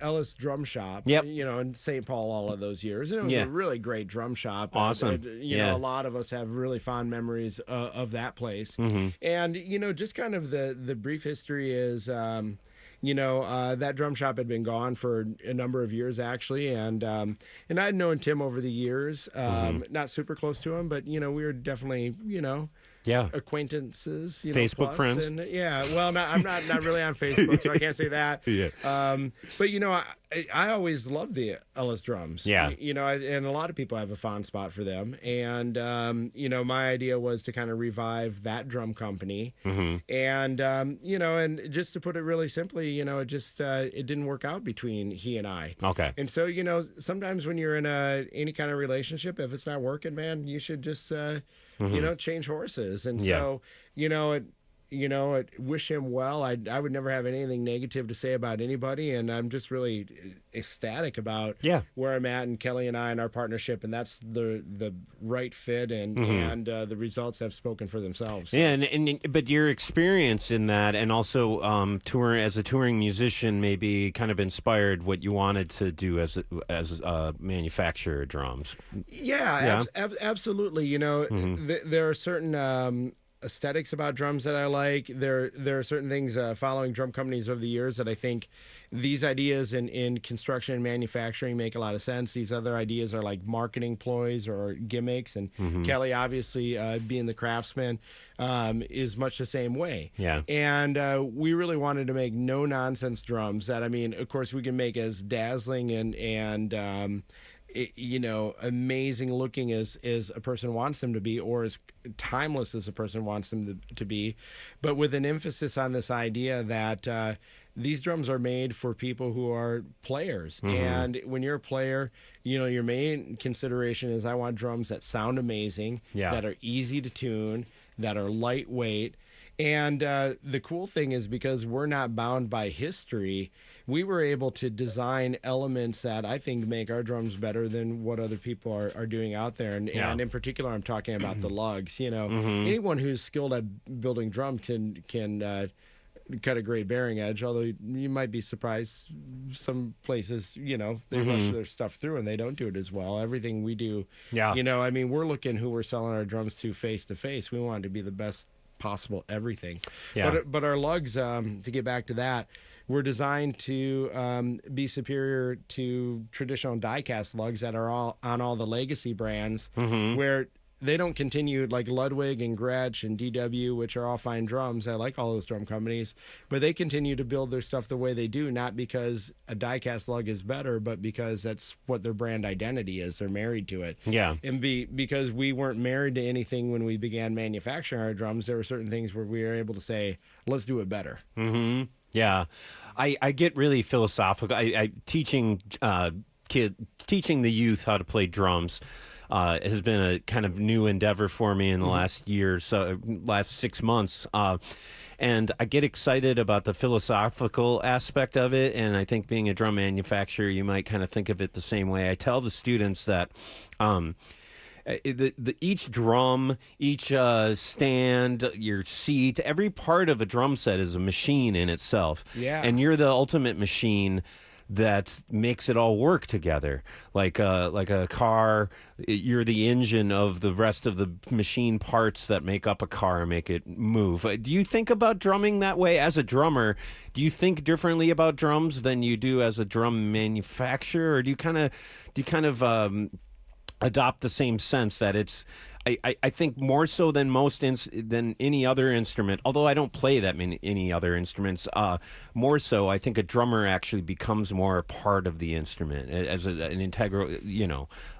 Ellis Drum Shop, Yep. In St. Paul all of those years. And it was a really great drum shop. Awesome. A lot of us have really fond memories of that place. And, just kind of the brief history is... that drum shop had been gone for a number of years, actually, and I'd known Tim over the years, not super close to him, but we were definitely acquaintances, Facebook friends. And, well, I'm not really on Facebook, so I can't say that. But I always loved the Ellis drums. Yeah. And a lot of people have a fond spot for them, and my idea was to kind of revive that drum company, and and just to put it really simply, it just it didn't work out between he and I. Okay. And so sometimes when you're in any kind of relationship, if it's not working, man, you should just change horses. And so wish him well. I would never have anything negative to say about anybody, and I'm just really ecstatic about where I'm at, and Kelly and I and our partnership, and that's the right fit, and the results have spoken for themselves. So. Yeah, but your experience in that, and also touring as a touring musician, maybe kind of inspired what you wanted to do as a manufacturer of drums. Yeah. Absolutely. There are certain aesthetics about drums that I like. There are certain things following drum companies over the years that I think these ideas in construction and manufacturing make a lot of sense. These other ideas are like marketing ploys or gimmicks, and Kelly, obviously, being the craftsman, is much the same way. Yeah. And we really wanted to make no-nonsense drums that, of course, we can make as dazzling and amazing looking as a person wants them to be, or as timeless as a person wants them to be, but with an emphasis on this idea that these drums are made for people who are players. And when you're a player, your main consideration is, I want drums that sound amazing, that are easy to tune, that are lightweight. And the cool thing is, because we're not bound by history, we were able to design elements that I think make our drums better than what other people are doing out there. And in particular, I'm talking about the lugs. Anyone who's skilled at building drums can cut a great bearing edge, although you might be surprised some places, they rush their stuff through and they don't do it as well. Everything we do, we're looking who we're selling our drums to face. We want it to be the best possible everything. But our lugs, to get back to that, were designed to be superior to traditional die-cast lugs that are all on all the legacy brands, where they don't continue, like Ludwig and Gretsch and DW, which are all fine drums. I like all those drum companies, but they continue to build their stuff the way they do, not because a die-cast lug is better, but because that's what their brand identity is. They're married to it. Yeah. And because we weren't married to anything when we began manufacturing our drums, there were certain things where we were able to say, let's do it better. Yeah. I get really philosophical. I teaching the youth how to play drums has been a kind of new endeavor for me in the last year, last 6 months. And I get excited about the philosophical aspect of it. And I think being a drum manufacturer, you might kind of think of it the same way. I tell the students that each drum, each stand, your seat, every part of a drum set is a machine in itself. Yeah. And you're the ultimate machine that makes it all work together. Like a car, you're the engine of the rest of the machine parts that make up a car and make it move. Do you think about drumming that way as a drummer? Do you think differently about drums than you do as a drum manufacturer, or do you kind of adopt the same sense that it's? I think more so than than any other instrument, although I don't play that many any other instruments, more so I think a drummer actually becomes more a part of the instrument as an integral,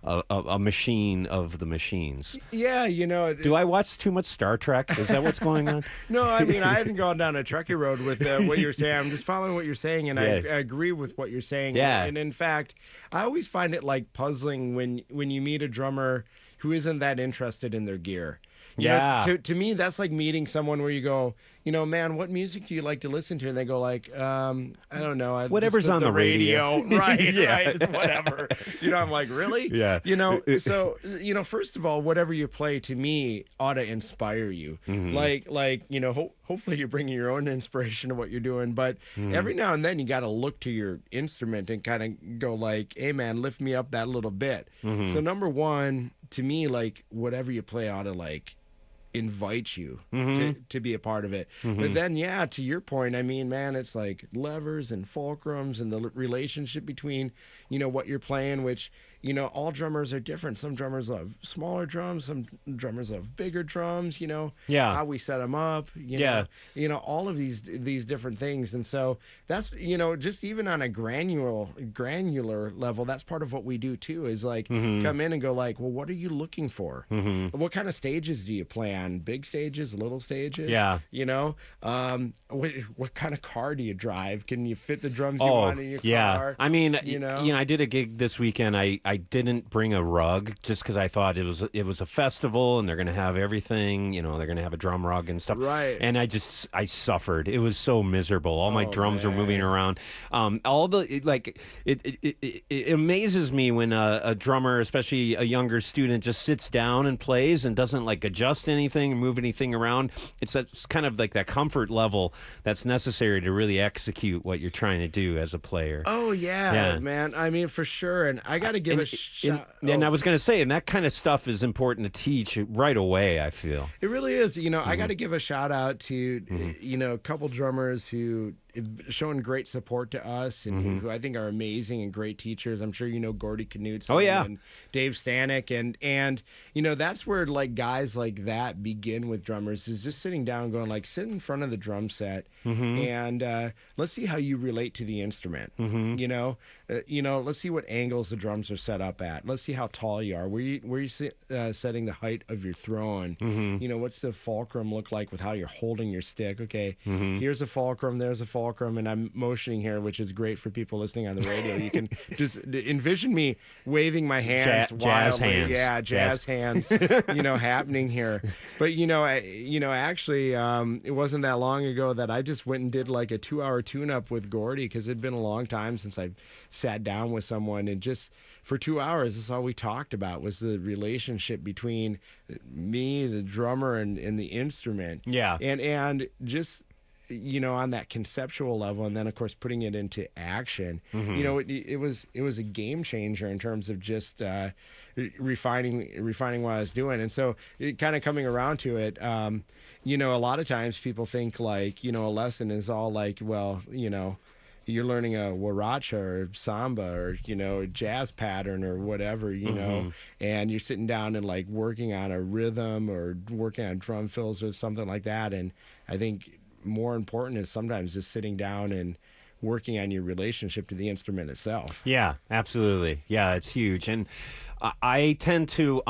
a machine of the machines. Yeah, Do I watch too much Star Trek? Is that what's going on? No, I hadn't gone down a Trekkie road with what you're saying. I'm just following what you're saying, and I agree with what you're saying. Yeah. And in fact, I always find it like puzzling when you meet a drummer who isn't that interested in their gear. To me, that's like meeting someone where you go, man, what music do you like to listen to? And they go like, I don't know. Whatever's on the radio. Right, right. It's whatever. I'm like, really? Yeah. So, first of all, whatever you play to me ought to inspire you. Hopefully you're bringing your own inspiration to what you're doing. But every now and then you got to look to your instrument and kind of go like, hey, man, lift me up that little bit. So number one, to me, like, whatever you play ought to like invite you to be a part of it. But then, to your point, man, it's like levers and fulcrums and the relationship between, what you're playing, which, all drummers are different. Some drummers love smaller drums, some drummers love bigger drums, how we set them up, all of these different things. And so that's, just even on a granular level, that's part of what we do too, is like come in and go like, well, what are you looking for? What kind of stages do you play on? Big stages, little stages? Yeah. What kind of car do you drive? Can you fit the drums you want in your car? I did a gig this weekend. I I didn't bring a rug just because I thought it was a festival and they're going to have everything. They're going to have a drum rug and stuff. Right. And I suffered. It was so miserable. All my drums were moving around. It amazes me when a drummer, especially a younger student, just sits down and plays and doesn't adjust anything or move anything around. It's kind of like that comfort level that's necessary to really execute what you're trying to do as a player. Oh yeah, man. I mean, for sure. And I got to give a shout. And I was going to say, and that kind of stuff is important to teach right away, I feel. It really is. I got to give a shout out to a couple drummers who showing great support to us and who I think are amazing and great teachers. I'm sure Gordy Knutson and Dave Stanek and that's where guys like that begin with drummers, is just sitting down going sit in front of the drum set and let's see how you relate to the instrument. Let's see what angles the drums are set up at. Let's see how tall you are. Where you setting the height of your throwing. What's the fulcrum look like with how you're holding your stick? Okay, here's a fulcrum, there's a fulcrum, and I'm motioning here, which is great for people listening on the radio. You can just envision me waving my hands jazz wildly. hands. Yeah, jazz hands, happening here. But actually, it wasn't that long ago that I just went and did a 2-hour tune-up with Gordy, because it'd been a long time since I sat down with someone, and just for 2 hours, that's all we talked about was the relationship between me, the drummer, and the instrument. Yeah, and just on that conceptual level, and then of course putting it into action. It was a game changer in terms of just refining what I was doing. And so kind of coming around to it, a lot of times people think a lesson is all you're learning a huaracha or samba or a jazz pattern or whatever, and you're sitting down and working on a rhythm or working on drum fills or something like that. And I think more important is sometimes just sitting down and working on your relationship to the instrument itself. Yeah, absolutely. Yeah, it's huge. And I tend to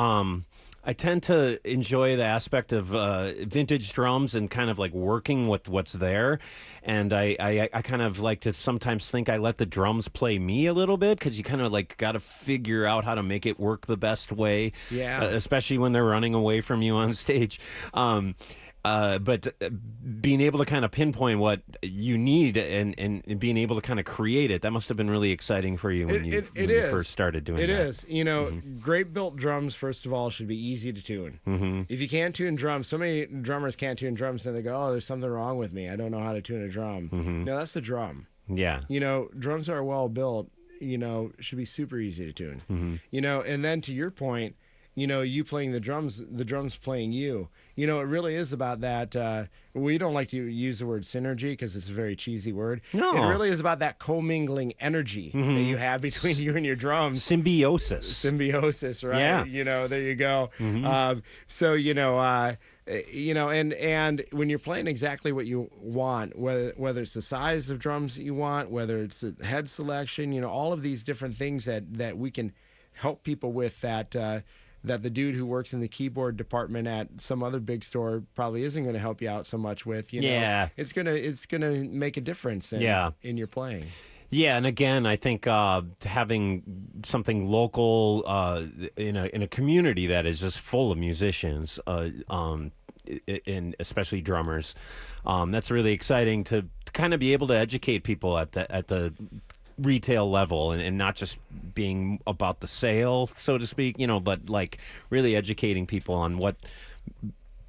enjoy the aspect of vintage drums and kind of working with what's there. And I kind of like to sometimes think I let the drums play me a little bit, because you kind of got to figure out how to make it work the best way. Yeah. Especially when they're running away from you on stage. But being able to kind of pinpoint what you need and being able to kind of create it, that must have been really exciting for you when you first started doing that. It is. Great built drums, first of all, should be easy to tune. If you can't tune drums, so many drummers can't tune drums, and they go, there's something wrong with me. I don't know how to tune a drum. No, that's the drum. Yeah. Drums are well built, should be super easy to tune. And then to your point, you playing the drums playing you. It really is about that. We don't like to use the word synergy because it's a very cheesy word. No. It really is about that commingling energy that you have between you and your drums. Symbiosis, right? Yeah. There you go. And when you're playing exactly what you want, whether it's the size of drums that you want, whether it's the head selection, all of these different things that we can help people with, that the dude who works in the keyboard department at some other big store probably isn't going to help you out so much with. Yeah. It's gonna make a difference in your playing. Yeah, and again, I think having something local in a community that is just full of musicians, and especially drummers, that's really exciting to kind of be able to educate people at the retail level and not just being about the sale, so to speak, but really educating people on what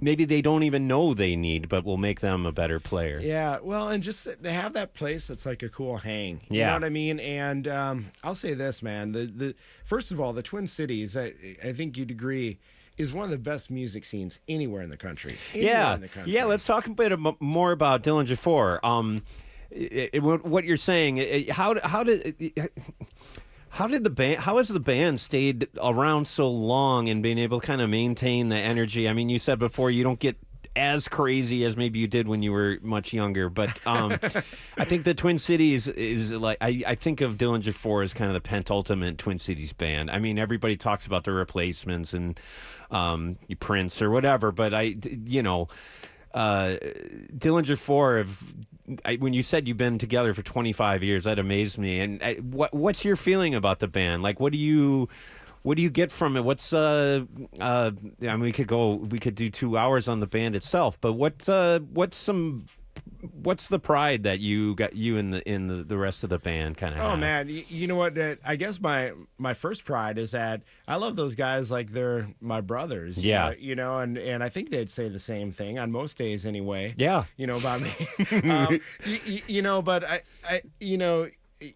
maybe they don't even know they need, but will make them a better player. Yeah, well, and just to have that place that's a cool hang. You know what I mean? And I'll say this, man. The first of all, the Twin Cities, I think you'd agree, is one of the best music scenes anywhere in the country. Yeah, let's talk a bit more about Dillinger Four. What you're saying, how has the band stayed around so long and being able to kind of maintain the energy? I mean, you said before you don't get as crazy as maybe you did when you were much younger, but I think the Twin Cities is I think of Dillinger Four as kind of the penultimate Twin Cities band. I mean, everybody talks about the Replacements and Prince or whatever, but Dillinger Four, when you said you've been together for 25 years, that amazed me. And what's your feeling about the band? Like, what do you get from it? What's I mean, we could do 2 hours on the band itself, but what's the pride that you in the rest of the band kind of have? Oh man, you know what? I guess my first pride is that I love those guys like they're my brothers. Yeah. You know, and I think they'd say the same thing on most days anyway. Yeah. You know about me. You know, but I you know,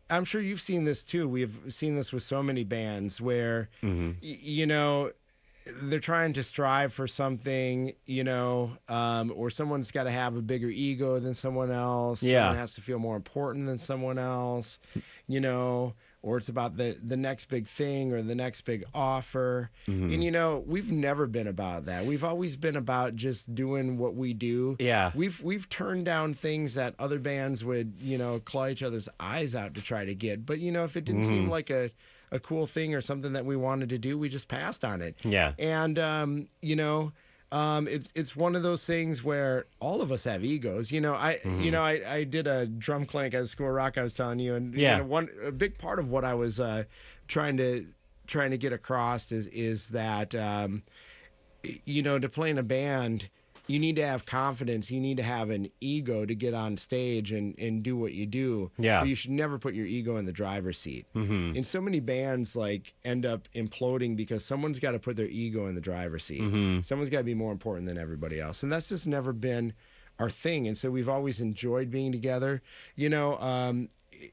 I'm sure you've seen this too. We've seen this with so many bands where you know, they're trying to strive for something, you know, or someone's got to have a bigger ego than someone else. Yeah. Someone has to feel more important than someone else, you know, or it's about the next big thing or the next big offer. And, you know, we've never been about that. We've always been about just doing what we do. Yeah. We've turned down things that other bands would, you know, claw each other's eyes out to try to get. But, you know, if it didn't seem like a cool thing or something that we wanted to do, we just passed on it. Yeah. And you know, it's one of those things where all of us have egos. You know, I did a drum clank at School of Rock, I was telling you, and Yeah. you know, a big part of what I was trying to get across is that you know, to play in a band, you need to have confidence. You need to have an ego to get on stage and do what you do. Yeah. But you should never put your ego in the driver's seat. And so many bands like end up imploding because someone's got to put their ego in the driver's seat. Someone's got to be more important than everybody else. And that's just never been our thing. And so we've always enjoyed being together. You know,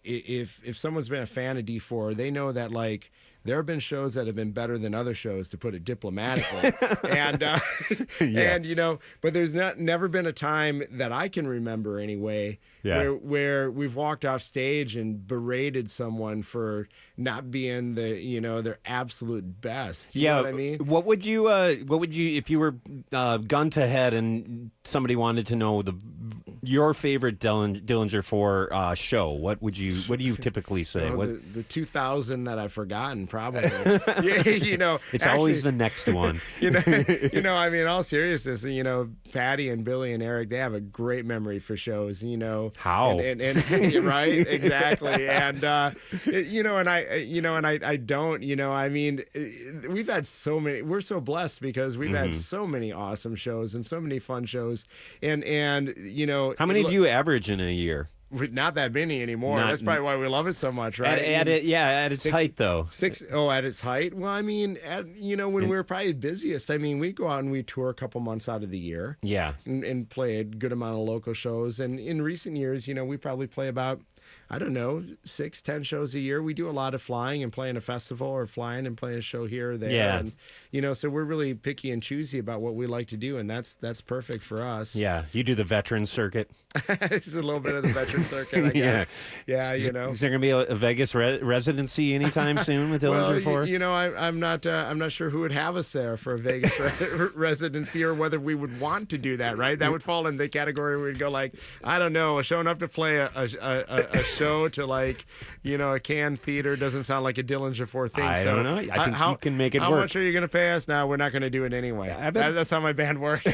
if someone's been a fan of D4, they know that, like, there have been shows that have been better than other shows, to put it diplomatically. And and you know, but there's never been a time that I can remember anyway where we've walked off stage and berated someone for not being their absolute best. You know what I mean? What would you if you were gun to head and somebody wanted to know your favorite Dillinger Four show? What do you typically say? The 2000 that I've forgotten, probably. You know, it's actually, always the next one. You know, I mean, in all seriousness, you know, Patty and Billy and Eric, they have a great memory for shows. You know, how and right, exactly, and you know, and I don't. You know, I mean, we've had so many. We're so blessed because we've had so many awesome shows and so many fun shows, and you know, how many do you average in a year? Not that many anymore. That's probably why we love it so much, right? At its height, though. At its height. Well, I mean, when we were probably busiest, I mean, we go out and we tour a couple months out of the year. Yeah. And play a good amount of local shows. And in recent years, you know, we probably play about, I don't know, 6-10 shows a year. We do a lot of flying and playing a festival, or flying and playing a show here or there. Yeah. And, you know, so we're really picky and choosy about what we like to do, and that's perfect for us. Yeah. You do the veteran circuit. It's a little bit of the veteran circuit, I guess. Yeah, you know. Is there going to be a Vegas residency anytime soon with Dillinger Four? You know, I'm not sure who would have us there for a Vegas residency, or whether we would want to do that, right? That would fall in the category where we'd go like, I don't know, showing up to play a show to, like, you know, a canned theater doesn't sound like a Dillinger Four thing. I don't know. I think you can make it work. How much are you going to pay us? Now we're not going to do it anyway. That's how my band works.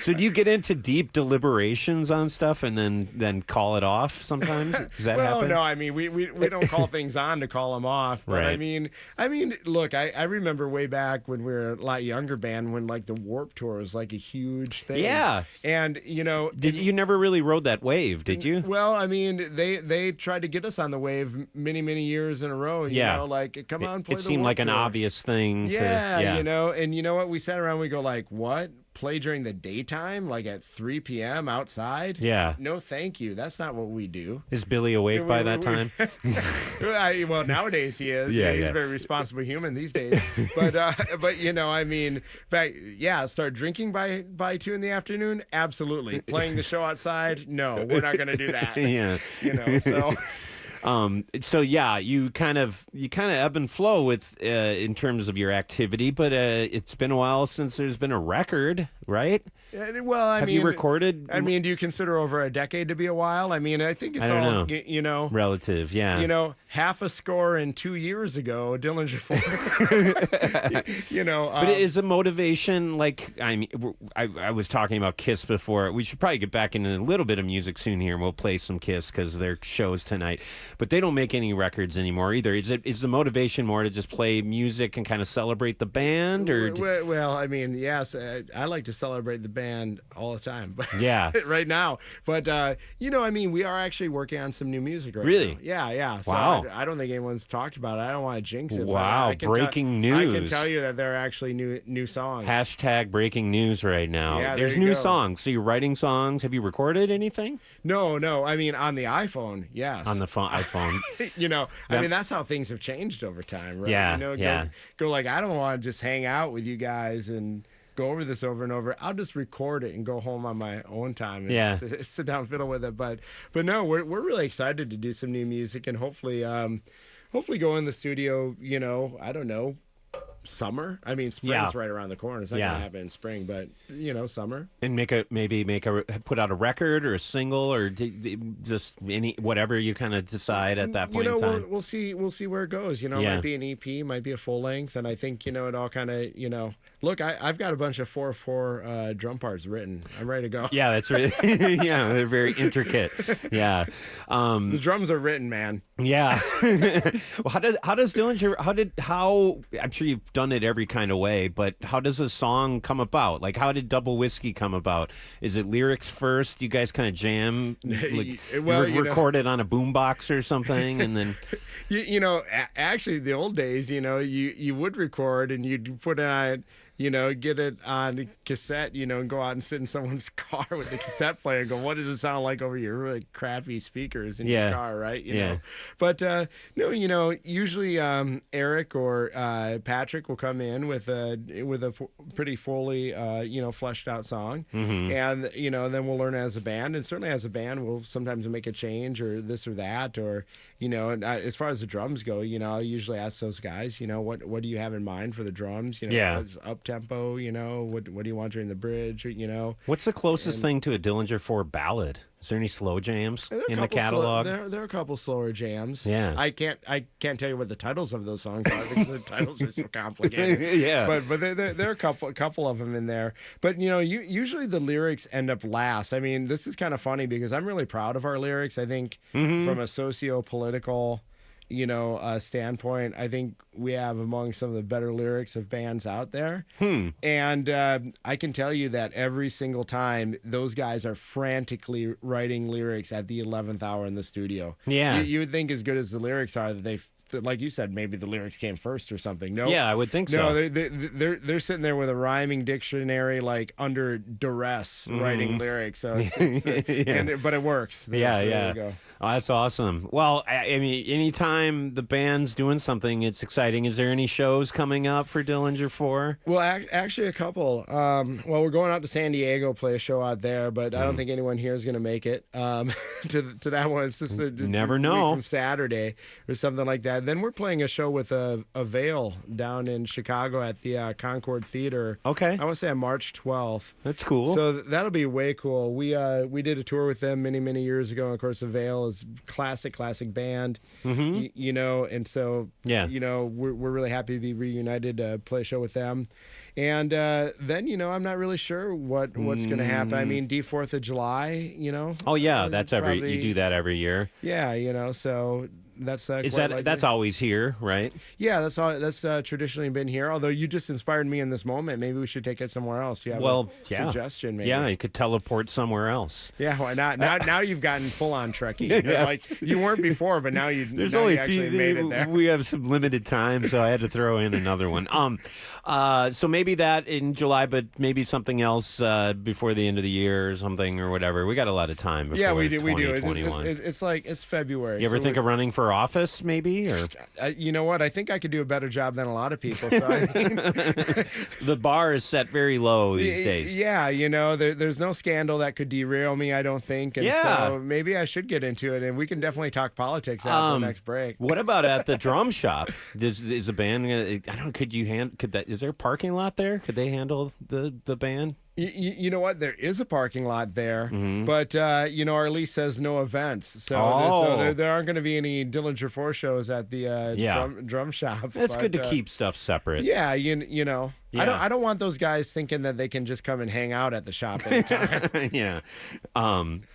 So do you get into deep deliberations on stuff and then call it off sometimes? Does that happen? No, I mean, we don't call things on to call them off. But right. I mean, look, I remember way back when we were a lot younger band, when, like, the Warped Tour was like a huge thing. Yeah. And, you know, you never really rode that wave, did you? Well, I mean, they tried to get us on the wave many years in a row. You know, like, come on, play it the seemed Warped like an Tour. obvious thing. Yeah, you know, and you know what? We sat around and we go like, what? Play during the daytime, like at 3 p.m. outside? Yeah. No, thank you. That's not what we do. Is Billy awake by that time? Well, nowadays he is. Yeah, He's a very responsible human these days. But you know, I mean, start drinking by 2 in the afternoon? Absolutely. Playing the show outside? No, we're not going to do that. Yeah. You know, so... So yeah, you kind of ebb and flow with in terms of your activity, but it's been a while since there's been a record, right? Well, I Have mean, you recorded? I mean, do you consider over a decade to be a while? I mean, I think it's I don't all know. you know, Relative, yeah. half a score in 2 years ago, Dillinger Four. But is a motivation like I mean? I was talking about Kiss before. We should probably get back into a little bit of music soon here, and we'll play some Kiss because their shows tonight. But they don't make any records anymore either. Is the motivation more to just play music and kind of celebrate the band, or? Well, I mean, yes, I like to celebrate the band all the time. But Yeah. right now. But I mean, we are actually working on some new music right Really? now. Yeah. So Wow. I don't think anyone's talked about it. I don't want to jinx it. but Wow, I can breaking I can news. tell you that there are actually new songs. Hashtag breaking news right now. Yeah, There's there you new go. songs. So you're writing songs. Have you recorded anything? No. I mean, on the iPhone, yes. On the iPhone. I mean, that's how things have changed over time, right? Yeah, yeah. Go like, I don't want to just hang out with you guys and go over this over and over. I'll just record it and go home on my own time and sit down and fiddle with it. But no, we're really excited to do some new music and hopefully go in the studio, I don't know, summer. I mean, spring's right around the corner. It's not going to happen in spring, but summer. And put out a record or a single or just whatever you kind of decide at that point in time. We'll see where it goes. It might be an EP, might be a full length, and I think it all kind of Look, I've got a bunch of 4/4 drum parts written. I'm ready to go. Yeah, that's right. Yeah, they're very intricate. Yeah, the drums are written, man. Yeah. Well, how does Dillinger? How I'm sure you've done it every kind of way, but how does a song come about? Like, how did Double Whiskey come about? Is it lyrics first? You guys kind of jam, like, record it on a boombox or something, and then actually, the old days, you would record and you'd put it on. Get it on cassette, and go out and sit in someone's car with the cassette player and go, what does it sound like over your really crappy speakers in your car, right? You know? But, no, usually Eric or Patrick will come in with a pretty fully, fleshed out song. Mm-hmm. And, then we'll learn it as a band. And certainly as a band, we'll sometimes make a change or this or that. Or, and as far as the drums go, I'll usually ask those guys, what do you have in mind for the drums? What's up tempo, what do you want during the bridge, What's the closest thing to a Dillinger Four ballad? Is there any slow jams in the catalog? There are a couple slower jams. Yeah, I can't tell you what the titles of those songs are because the titles are so complicated. Yeah, but there are a couple of them in there. But usually the lyrics end up last. I mean, this is kind of funny because I'm really proud of our lyrics. I think from a socio-political standpoint, I think we have among some of the better lyrics of bands out there. And I can tell you that every single time those guys are frantically writing lyrics at the 11th hour in the studio. Yeah. You would think as good as the lyrics are that they've, like you said, maybe the lyrics came first or something. No, yeah, I would think so. No, they're sitting there with a rhyming dictionary, like under duress, writing lyrics. So, but it works. Yeah. There you go. Oh, that's awesome. Well, I mean, anytime the band's doing something, it's exciting. Is there any shows coming up for Dillinger Four? Well, actually, a couple. We're going out to San Diego, play a show out there, but I don't think anyone here is going to make it to that one. It's just never know from Saturday or something like that. Then we're playing a show with a Veil down in Chicago at the Concord Theater. Okay, I want to say on March 12th. That's cool. So that'll be way cool. We did a tour with them many years ago. And of course, the Veil is classic band. And so we're really happy to be reunited to play a show with them. And then I'm not really sure what's going to happen. I mean, 4th of July. Oh yeah, that's you do that every year. Yeah, so. That's that's always here, right? Yeah, that's traditionally been here. Although you just inspired me in this moment, maybe we should take it somewhere else. You have a suggestion, maybe? Yeah, you could teleport somewhere else. Yeah, why not? Now you've gotten full on Trekkie. Like you weren't before, but now There's now only you a few. actually made it there. We have some limited time, so I had to throw in another one. So maybe that in July, but maybe something else before the end of the year or something or whatever. We got a lot of time. Before Yeah, we do. 2021. It's like it's February. You ever think of running for for office, maybe? Or You know what? I think I could do a better job than a lot of people. So I mean, the bar is set very low these days. Yeah, there's no scandal that could derail me, I don't think. And so maybe I should get into it, and we can definitely talk politics after the next break. What about at the drum shop? Is the band? I don't know. Could you hand? Could that? Is there a parking lot there? Could they handle the band? You know what? There is a parking lot there, but our lease says no events, so there aren't going to be any Dillinger Four shows at the drum shop. It's good to keep stuff separate. Yeah, you know. Yeah. I don't want those guys thinking that they can just come and hang out at the shop anytime. Yeah.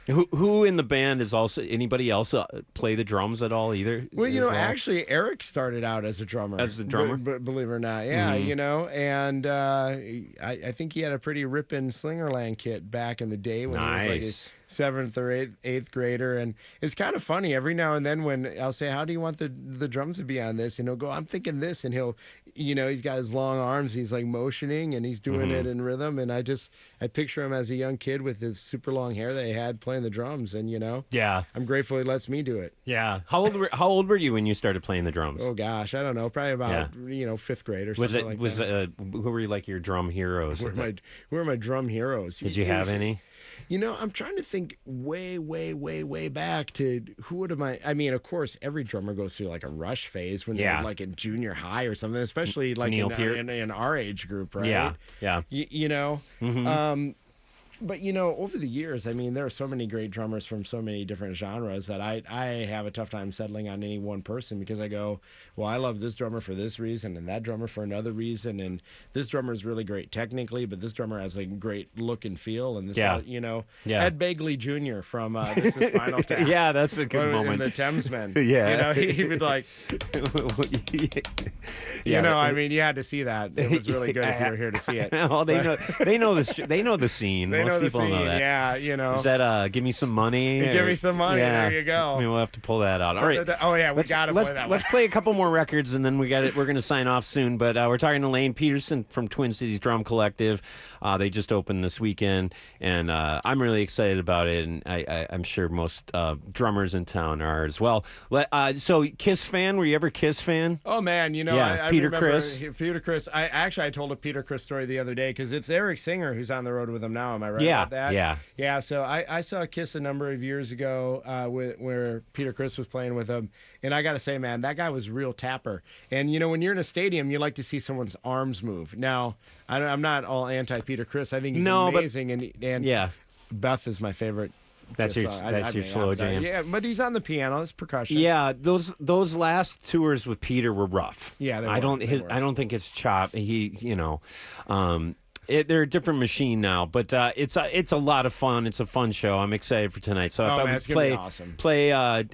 Who in the band is also anybody else play the drums at all either? Well, actually Eric started out as a drummer. As a drummer? Believe it or not. Yeah, and I think he had a pretty ripping Slingerland kit back in the day when he was like a 7th or 8th grader, and it's kind of funny every now and then when I'll say, how do you want the drums to be on this, and he'll go, I'm thinking this, and he'll he's got his long arms, he's like motioning and he's doing it in rhythm, and I picture him as a young kid with his super long hair that he had playing the drums, and I'm grateful he lets me do it. Yeah. How old were you when you started playing the drums? Oh gosh, I don't know, probably about 5th grade or something. Who were like your drum heroes? Who were my drum heroes? Did you have any? I'm trying to think way, way, way, way back to who would have I mean, of course, every drummer goes through like a rush phase when they're like in junior high or something, especially like in our age group, right? Yeah, yeah. But over the years, I mean, there are so many great drummers from so many different genres that I have a tough time settling on any one person, because I go, well, I love this drummer for this reason and that drummer for another reason, and this drummer is really great technically, but this drummer has a great look and feel, and this, Ed Begley Jr. from This Is Final Tap. Yeah, that's a good moment. In the Thamesmen. Yeah, he would like, I mean, you had to see that. It was really good if you were here to see it. Oh, they know the scene. Most people know that. Yeah, Is that give me some money? Give me some money. Yeah. There you go. I mean, we'll have to pull that out. All right. Oh yeah, we got to play that one. Let's play a couple more records, and then we're going to sign off soon. But we're talking to Lane Peterson from Twin Cities Drum Collective. They just opened this weekend, and I'm really excited about it, and I'm sure most drummers in town are as well. So, Kiss fan? Were you ever Kiss fan? Oh man, I Peter remember Criss. Peter Criss. I told a Peter Criss story the other day, because it's Eric Singer who's on the road with him now. Am I right about that? Yeah. So I saw Kiss a number of years ago where Peter Criss was playing with him, and I got to say, man, that guy was a real tapper. And when you're in a stadium, you like to see someone's arms move. Now, I'm not all anti Peter Criss. I think he's amazing, and Beth is my favorite. That's your slow jam. Yeah, but he's on the piano. It's percussion. Yeah, those last tours with Peter were rough. Yeah, I don't think it's chop. They're a different machine now, but it's a lot of fun. It's a fun show. I'm excited for tonight. So it's gonna be awesome.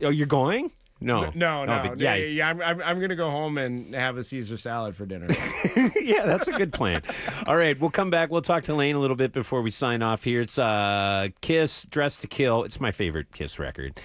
You're going? No. But yeah. I'm gonna go home and have a Caesar salad for dinner. Yeah, that's a good plan. All right, we'll come back. We'll talk to Lane a little bit before we sign off here. It's Kiss, Dressed to Kill. It's my favorite Kiss record.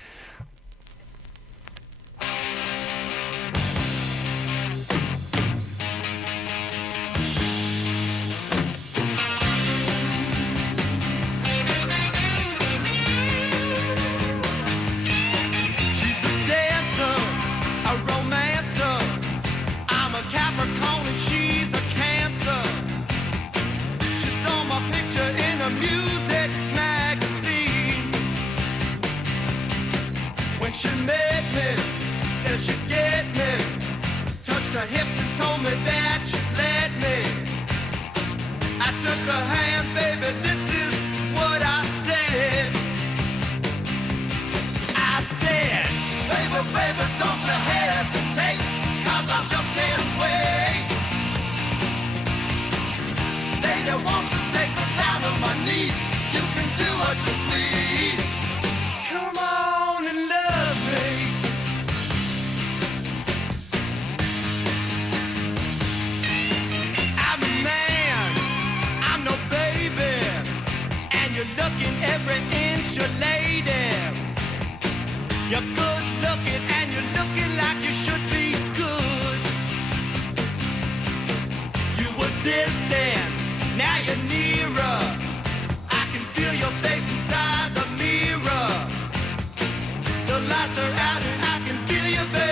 She met me, said she'd get me, touched her hips and told me that she'd let me. I took her hand, baby, this is what I said. I said, baby, don't you hesitate, 'cause I just can't wait. Lady, won't you take me down on my knees, you can do what you please. Come on and love me. I'm a man, I'm no baby, and you're looking every inch a lady. You're good looking and you're looking like you should be good. You were distant, now you're nearer. I can feel your face inside the mirror. The lights are out and I can feel you, baby.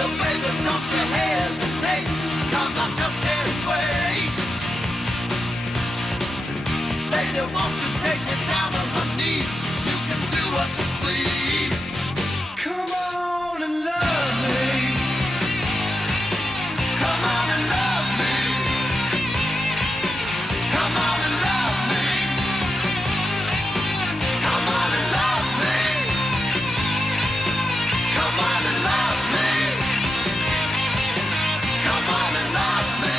Little baby, don't you hesitate, 'cause I just can't wait. Lady, won't you take me down on my knees? You can do what you please. Come on and love me. Come on and love me. Come on and love me. Come on and love me. Come on and love me. Come on and love me.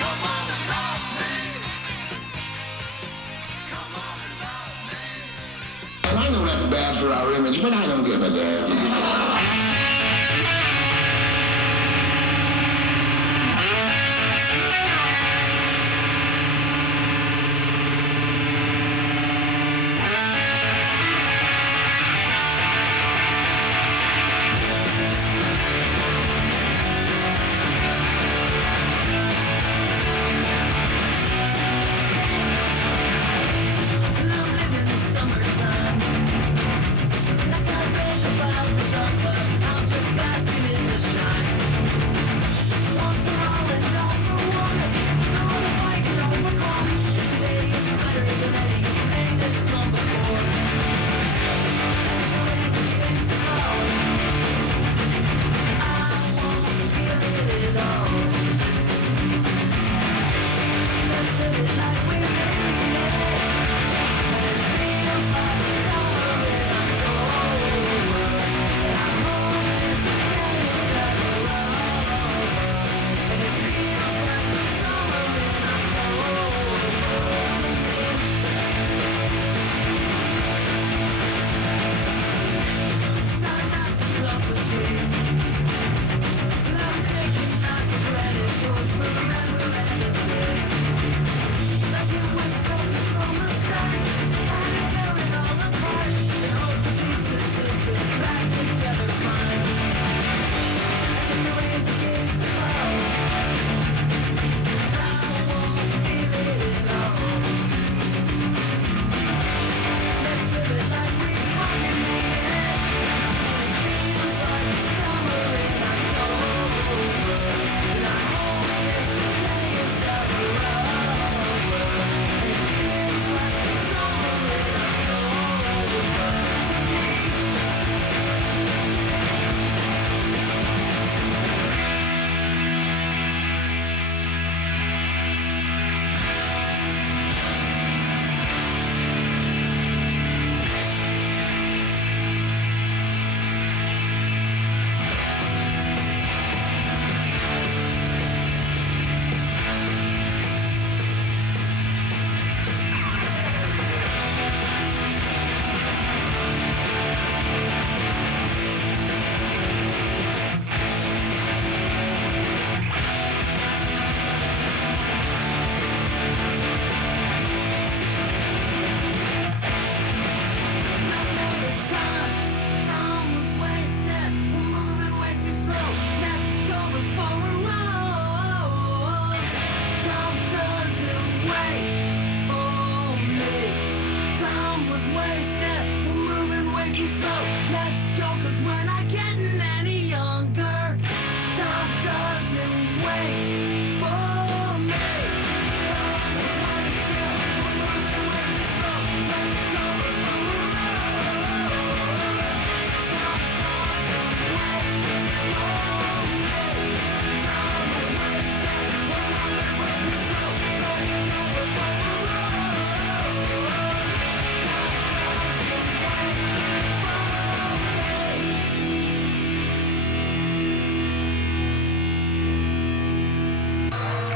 Come on and love me. Come on and love me. And I know that's bad for our image, but I don't give a damn.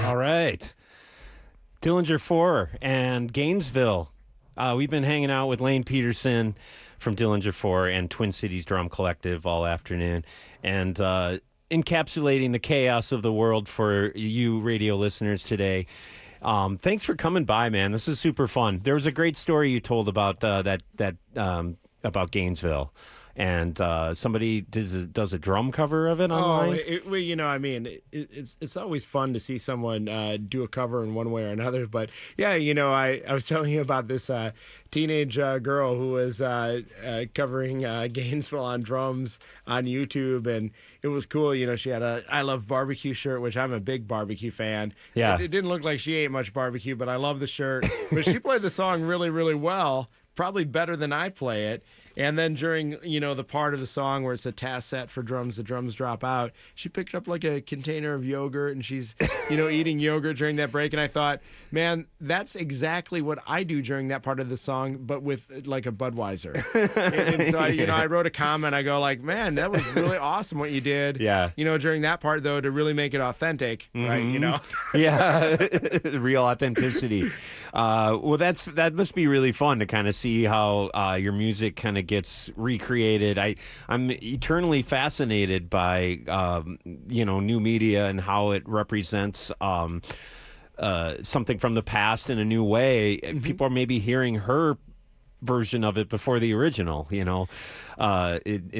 All right. Dillinger Four and Gainesville. We've been hanging out with Lane Peterson from Dillinger Four and Twin Cities Drum Collective all afternoon, and encapsulating the chaos of the world for you radio listeners today. Thanks for coming by, man. This is super fun. There was a great story you told about about Gainesville, and somebody does a drum cover of it online. It's always fun to see someone do a cover in one way or another. But yeah, I was telling you about this teenage girl who was covering Gainesville on drums on YouTube, and it was cool. She had a I Love Barbecue shirt, which I'm a big barbecue fan. Yeah. It didn't look like she ate much barbecue, but I love the shirt. But she played the song really, really well, probably better than I play it. And then during, the part of the song where it's a task set for drums, the drums drop out, she picked up like a container of yogurt and she's, eating yogurt during that break. And I thought, man, that's exactly what I do during that part of the song, but with like a Budweiser. and so I wrote a comment. I go like, man, that was really awesome what you did. Yeah. During that part though, to really make it authentic, right? Yeah, real authenticity. Well, that must be really fun to kind of see how your music kind of gets recreated. I'm eternally fascinated by new media and how it represents something from the past in a new way. People are maybe hearing her version of it before the original, in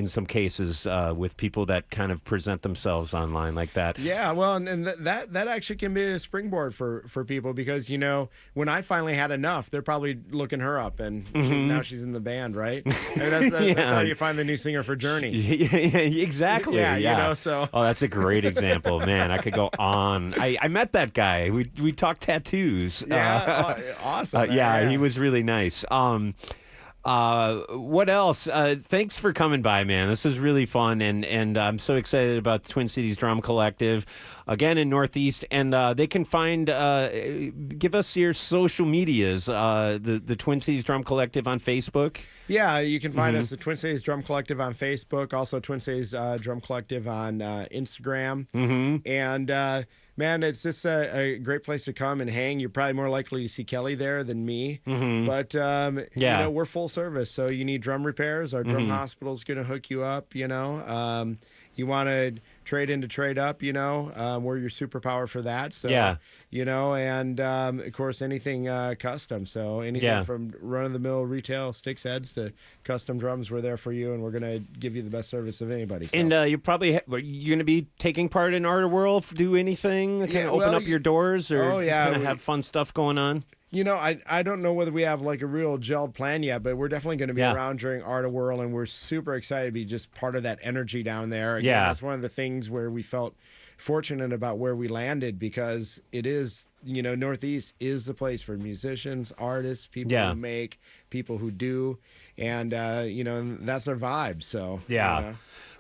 some cases with people that kind of present themselves online like that. Yeah, well, and that actually can be a springboard for people because, when I finally had enough, they're probably looking her up and now she's in the band, right? And that's how you find the new singer for Journey. Exactly. Yeah, Oh, that's a great example. Man, I could go on. I met that guy. We talked tattoos. Yeah, awesome. Yeah, he was really nice. What else? Thanks for coming by, man. This is really fun, and I'm so excited about the Twin Cities Drum Collective, again in Northeast, and they can find, give us your social medias, the Twin Cities Drum Collective on Facebook. Yeah, you can find us, the Twin Cities Drum Collective on Facebook, also Twin Cities Drum Collective on Instagram, and man, it's just a great place to come and hang. You're probably more likely to see Kelly there than me. But, we're full service. So you need drum repairs. Our drum hospital's going to hook you up, You want to trade in to trade up, we're your superpower for that. So, and of course, anything custom. So anything from run-of-the-mill retail sticks heads to custom drums, we're there for you, and we're going to give you the best service of anybody. So. And you're going to be taking part in Art of World, do anything, open up your doors, or just going to have fun stuff going on? I don't know whether we have like a real gelled plan yet, but we're definitely going to be around during Art of Whirl, and we're super excited to be just part of that energy down there. Again, that's one of the things where we felt fortunate about where we landed because it is, Northeast is the place for musicians, artists, people who make, people who do, and, that's our vibe. So,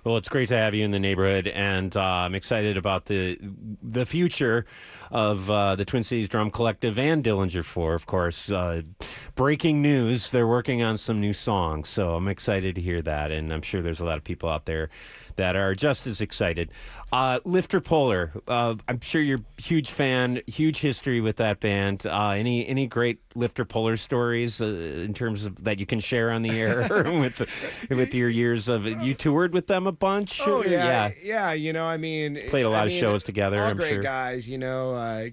Well, it's great to have you in the neighborhood, and I'm excited about the future of the Twin Cities Drum Collective and Dillinger Four, of course. Breaking news, they're working on some new songs, so I'm excited to hear that, and I'm sure there's a lot of people out there that are just as excited. Lifter Puller, I'm sure you're a huge fan, huge history with that band. Any great Lifter Puller stories in terms of that you can share on the air with your years of, you toured with them a bunch? Oh, yeah. Played a lot of shows together, all I'm great sure. guys,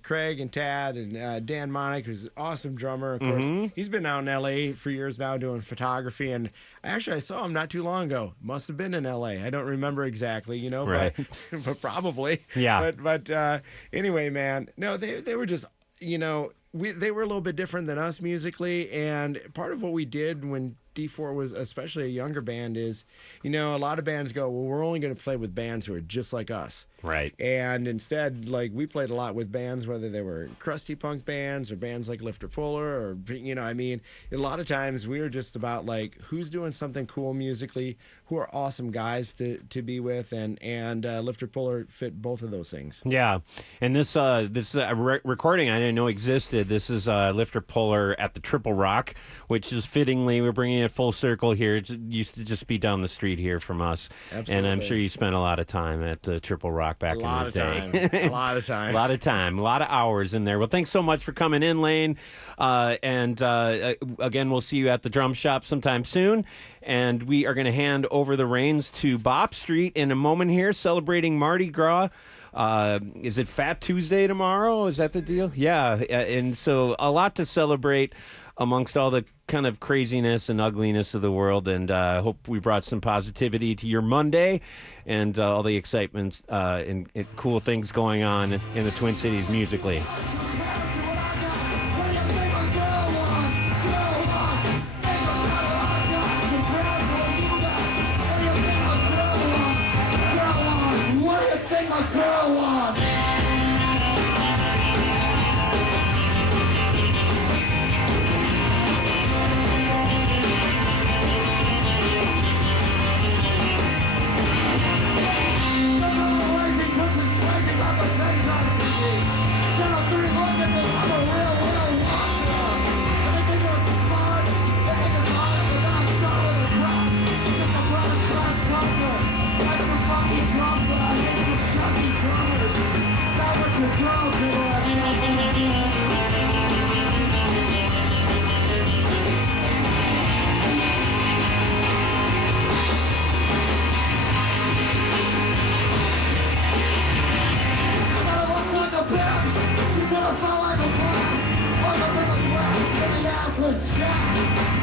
Craig and Tad and Dan Monick, who's an awesome drummer. Of course, he's been out in L.A. for years now doing photography, and actually I saw him not too long ago. Must have been in L.A. I don't remember exactly, right. but probably. Yeah. But anyway, man, no, they were just, they were a little bit different than us musically, and part of what we did when D4 was especially a younger band is, a lot of bands go, well, we're only going to play with bands who are just like us. Right. And instead, like, we played a lot with bands, whether they were crusty punk bands or bands like Lifter Puller or, a lot of times we were just about, like, who's doing something cool musically, who are awesome guys to be with, and Lifter Puller fit both of those things. Yeah. And this recording I didn't know existed. This is Lifter Puller at the Triple Rock, which is fittingly, we're bringing it full circle here. It used to just be down the street here from us. Absolutely. And I'm sure you spent a lot of time at the Triple Rock back in the day. A lot of time. A lot of time. A lot of hours in there. Well, thanks so much for coming in, Lane. And again, we'll see you at the drum shop sometime soon. And we are going to hand over the reins to Bop Street in a moment here, celebrating Mardi Gras. Is it Fat Tuesday tomorrow? Is that the deal? Yeah. And so a lot to celebrate amongst all the kind of craziness and ugliness of the world, and I hope we brought some positivity to your Monday and all the excitement and cool things going on in the Twin Cities musically.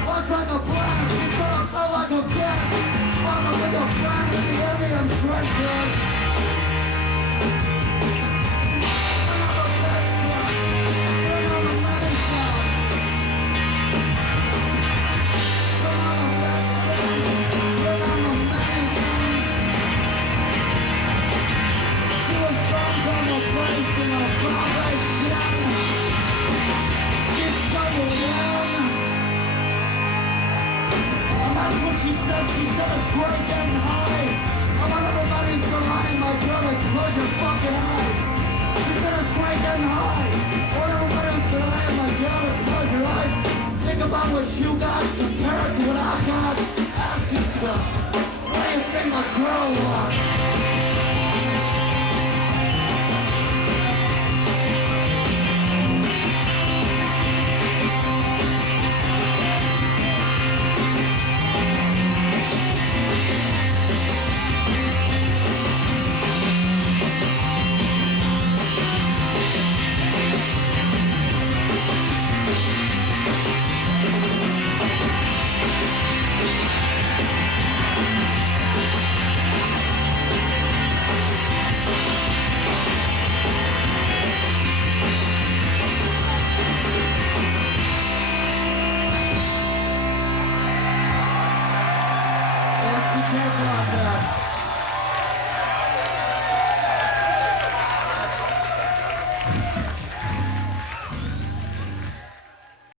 Looks like a blast, she's gonna feel like a bitch. Welcome with your friend with the Indian princess. Bring on the best parts, bring on the many parts. Bring on the best parts, bring on the many parts. She was burned on the place in a private jet. She stumbled down. That's what she said it's great getting high. I want everybody's behind my girl to close your fucking eyes. She said it's great getting high. I want everybody who's behind my girl to close your eyes. Think about what you got, compare it to what I've got. Ask yourself, what do you think my girl wants? Careful.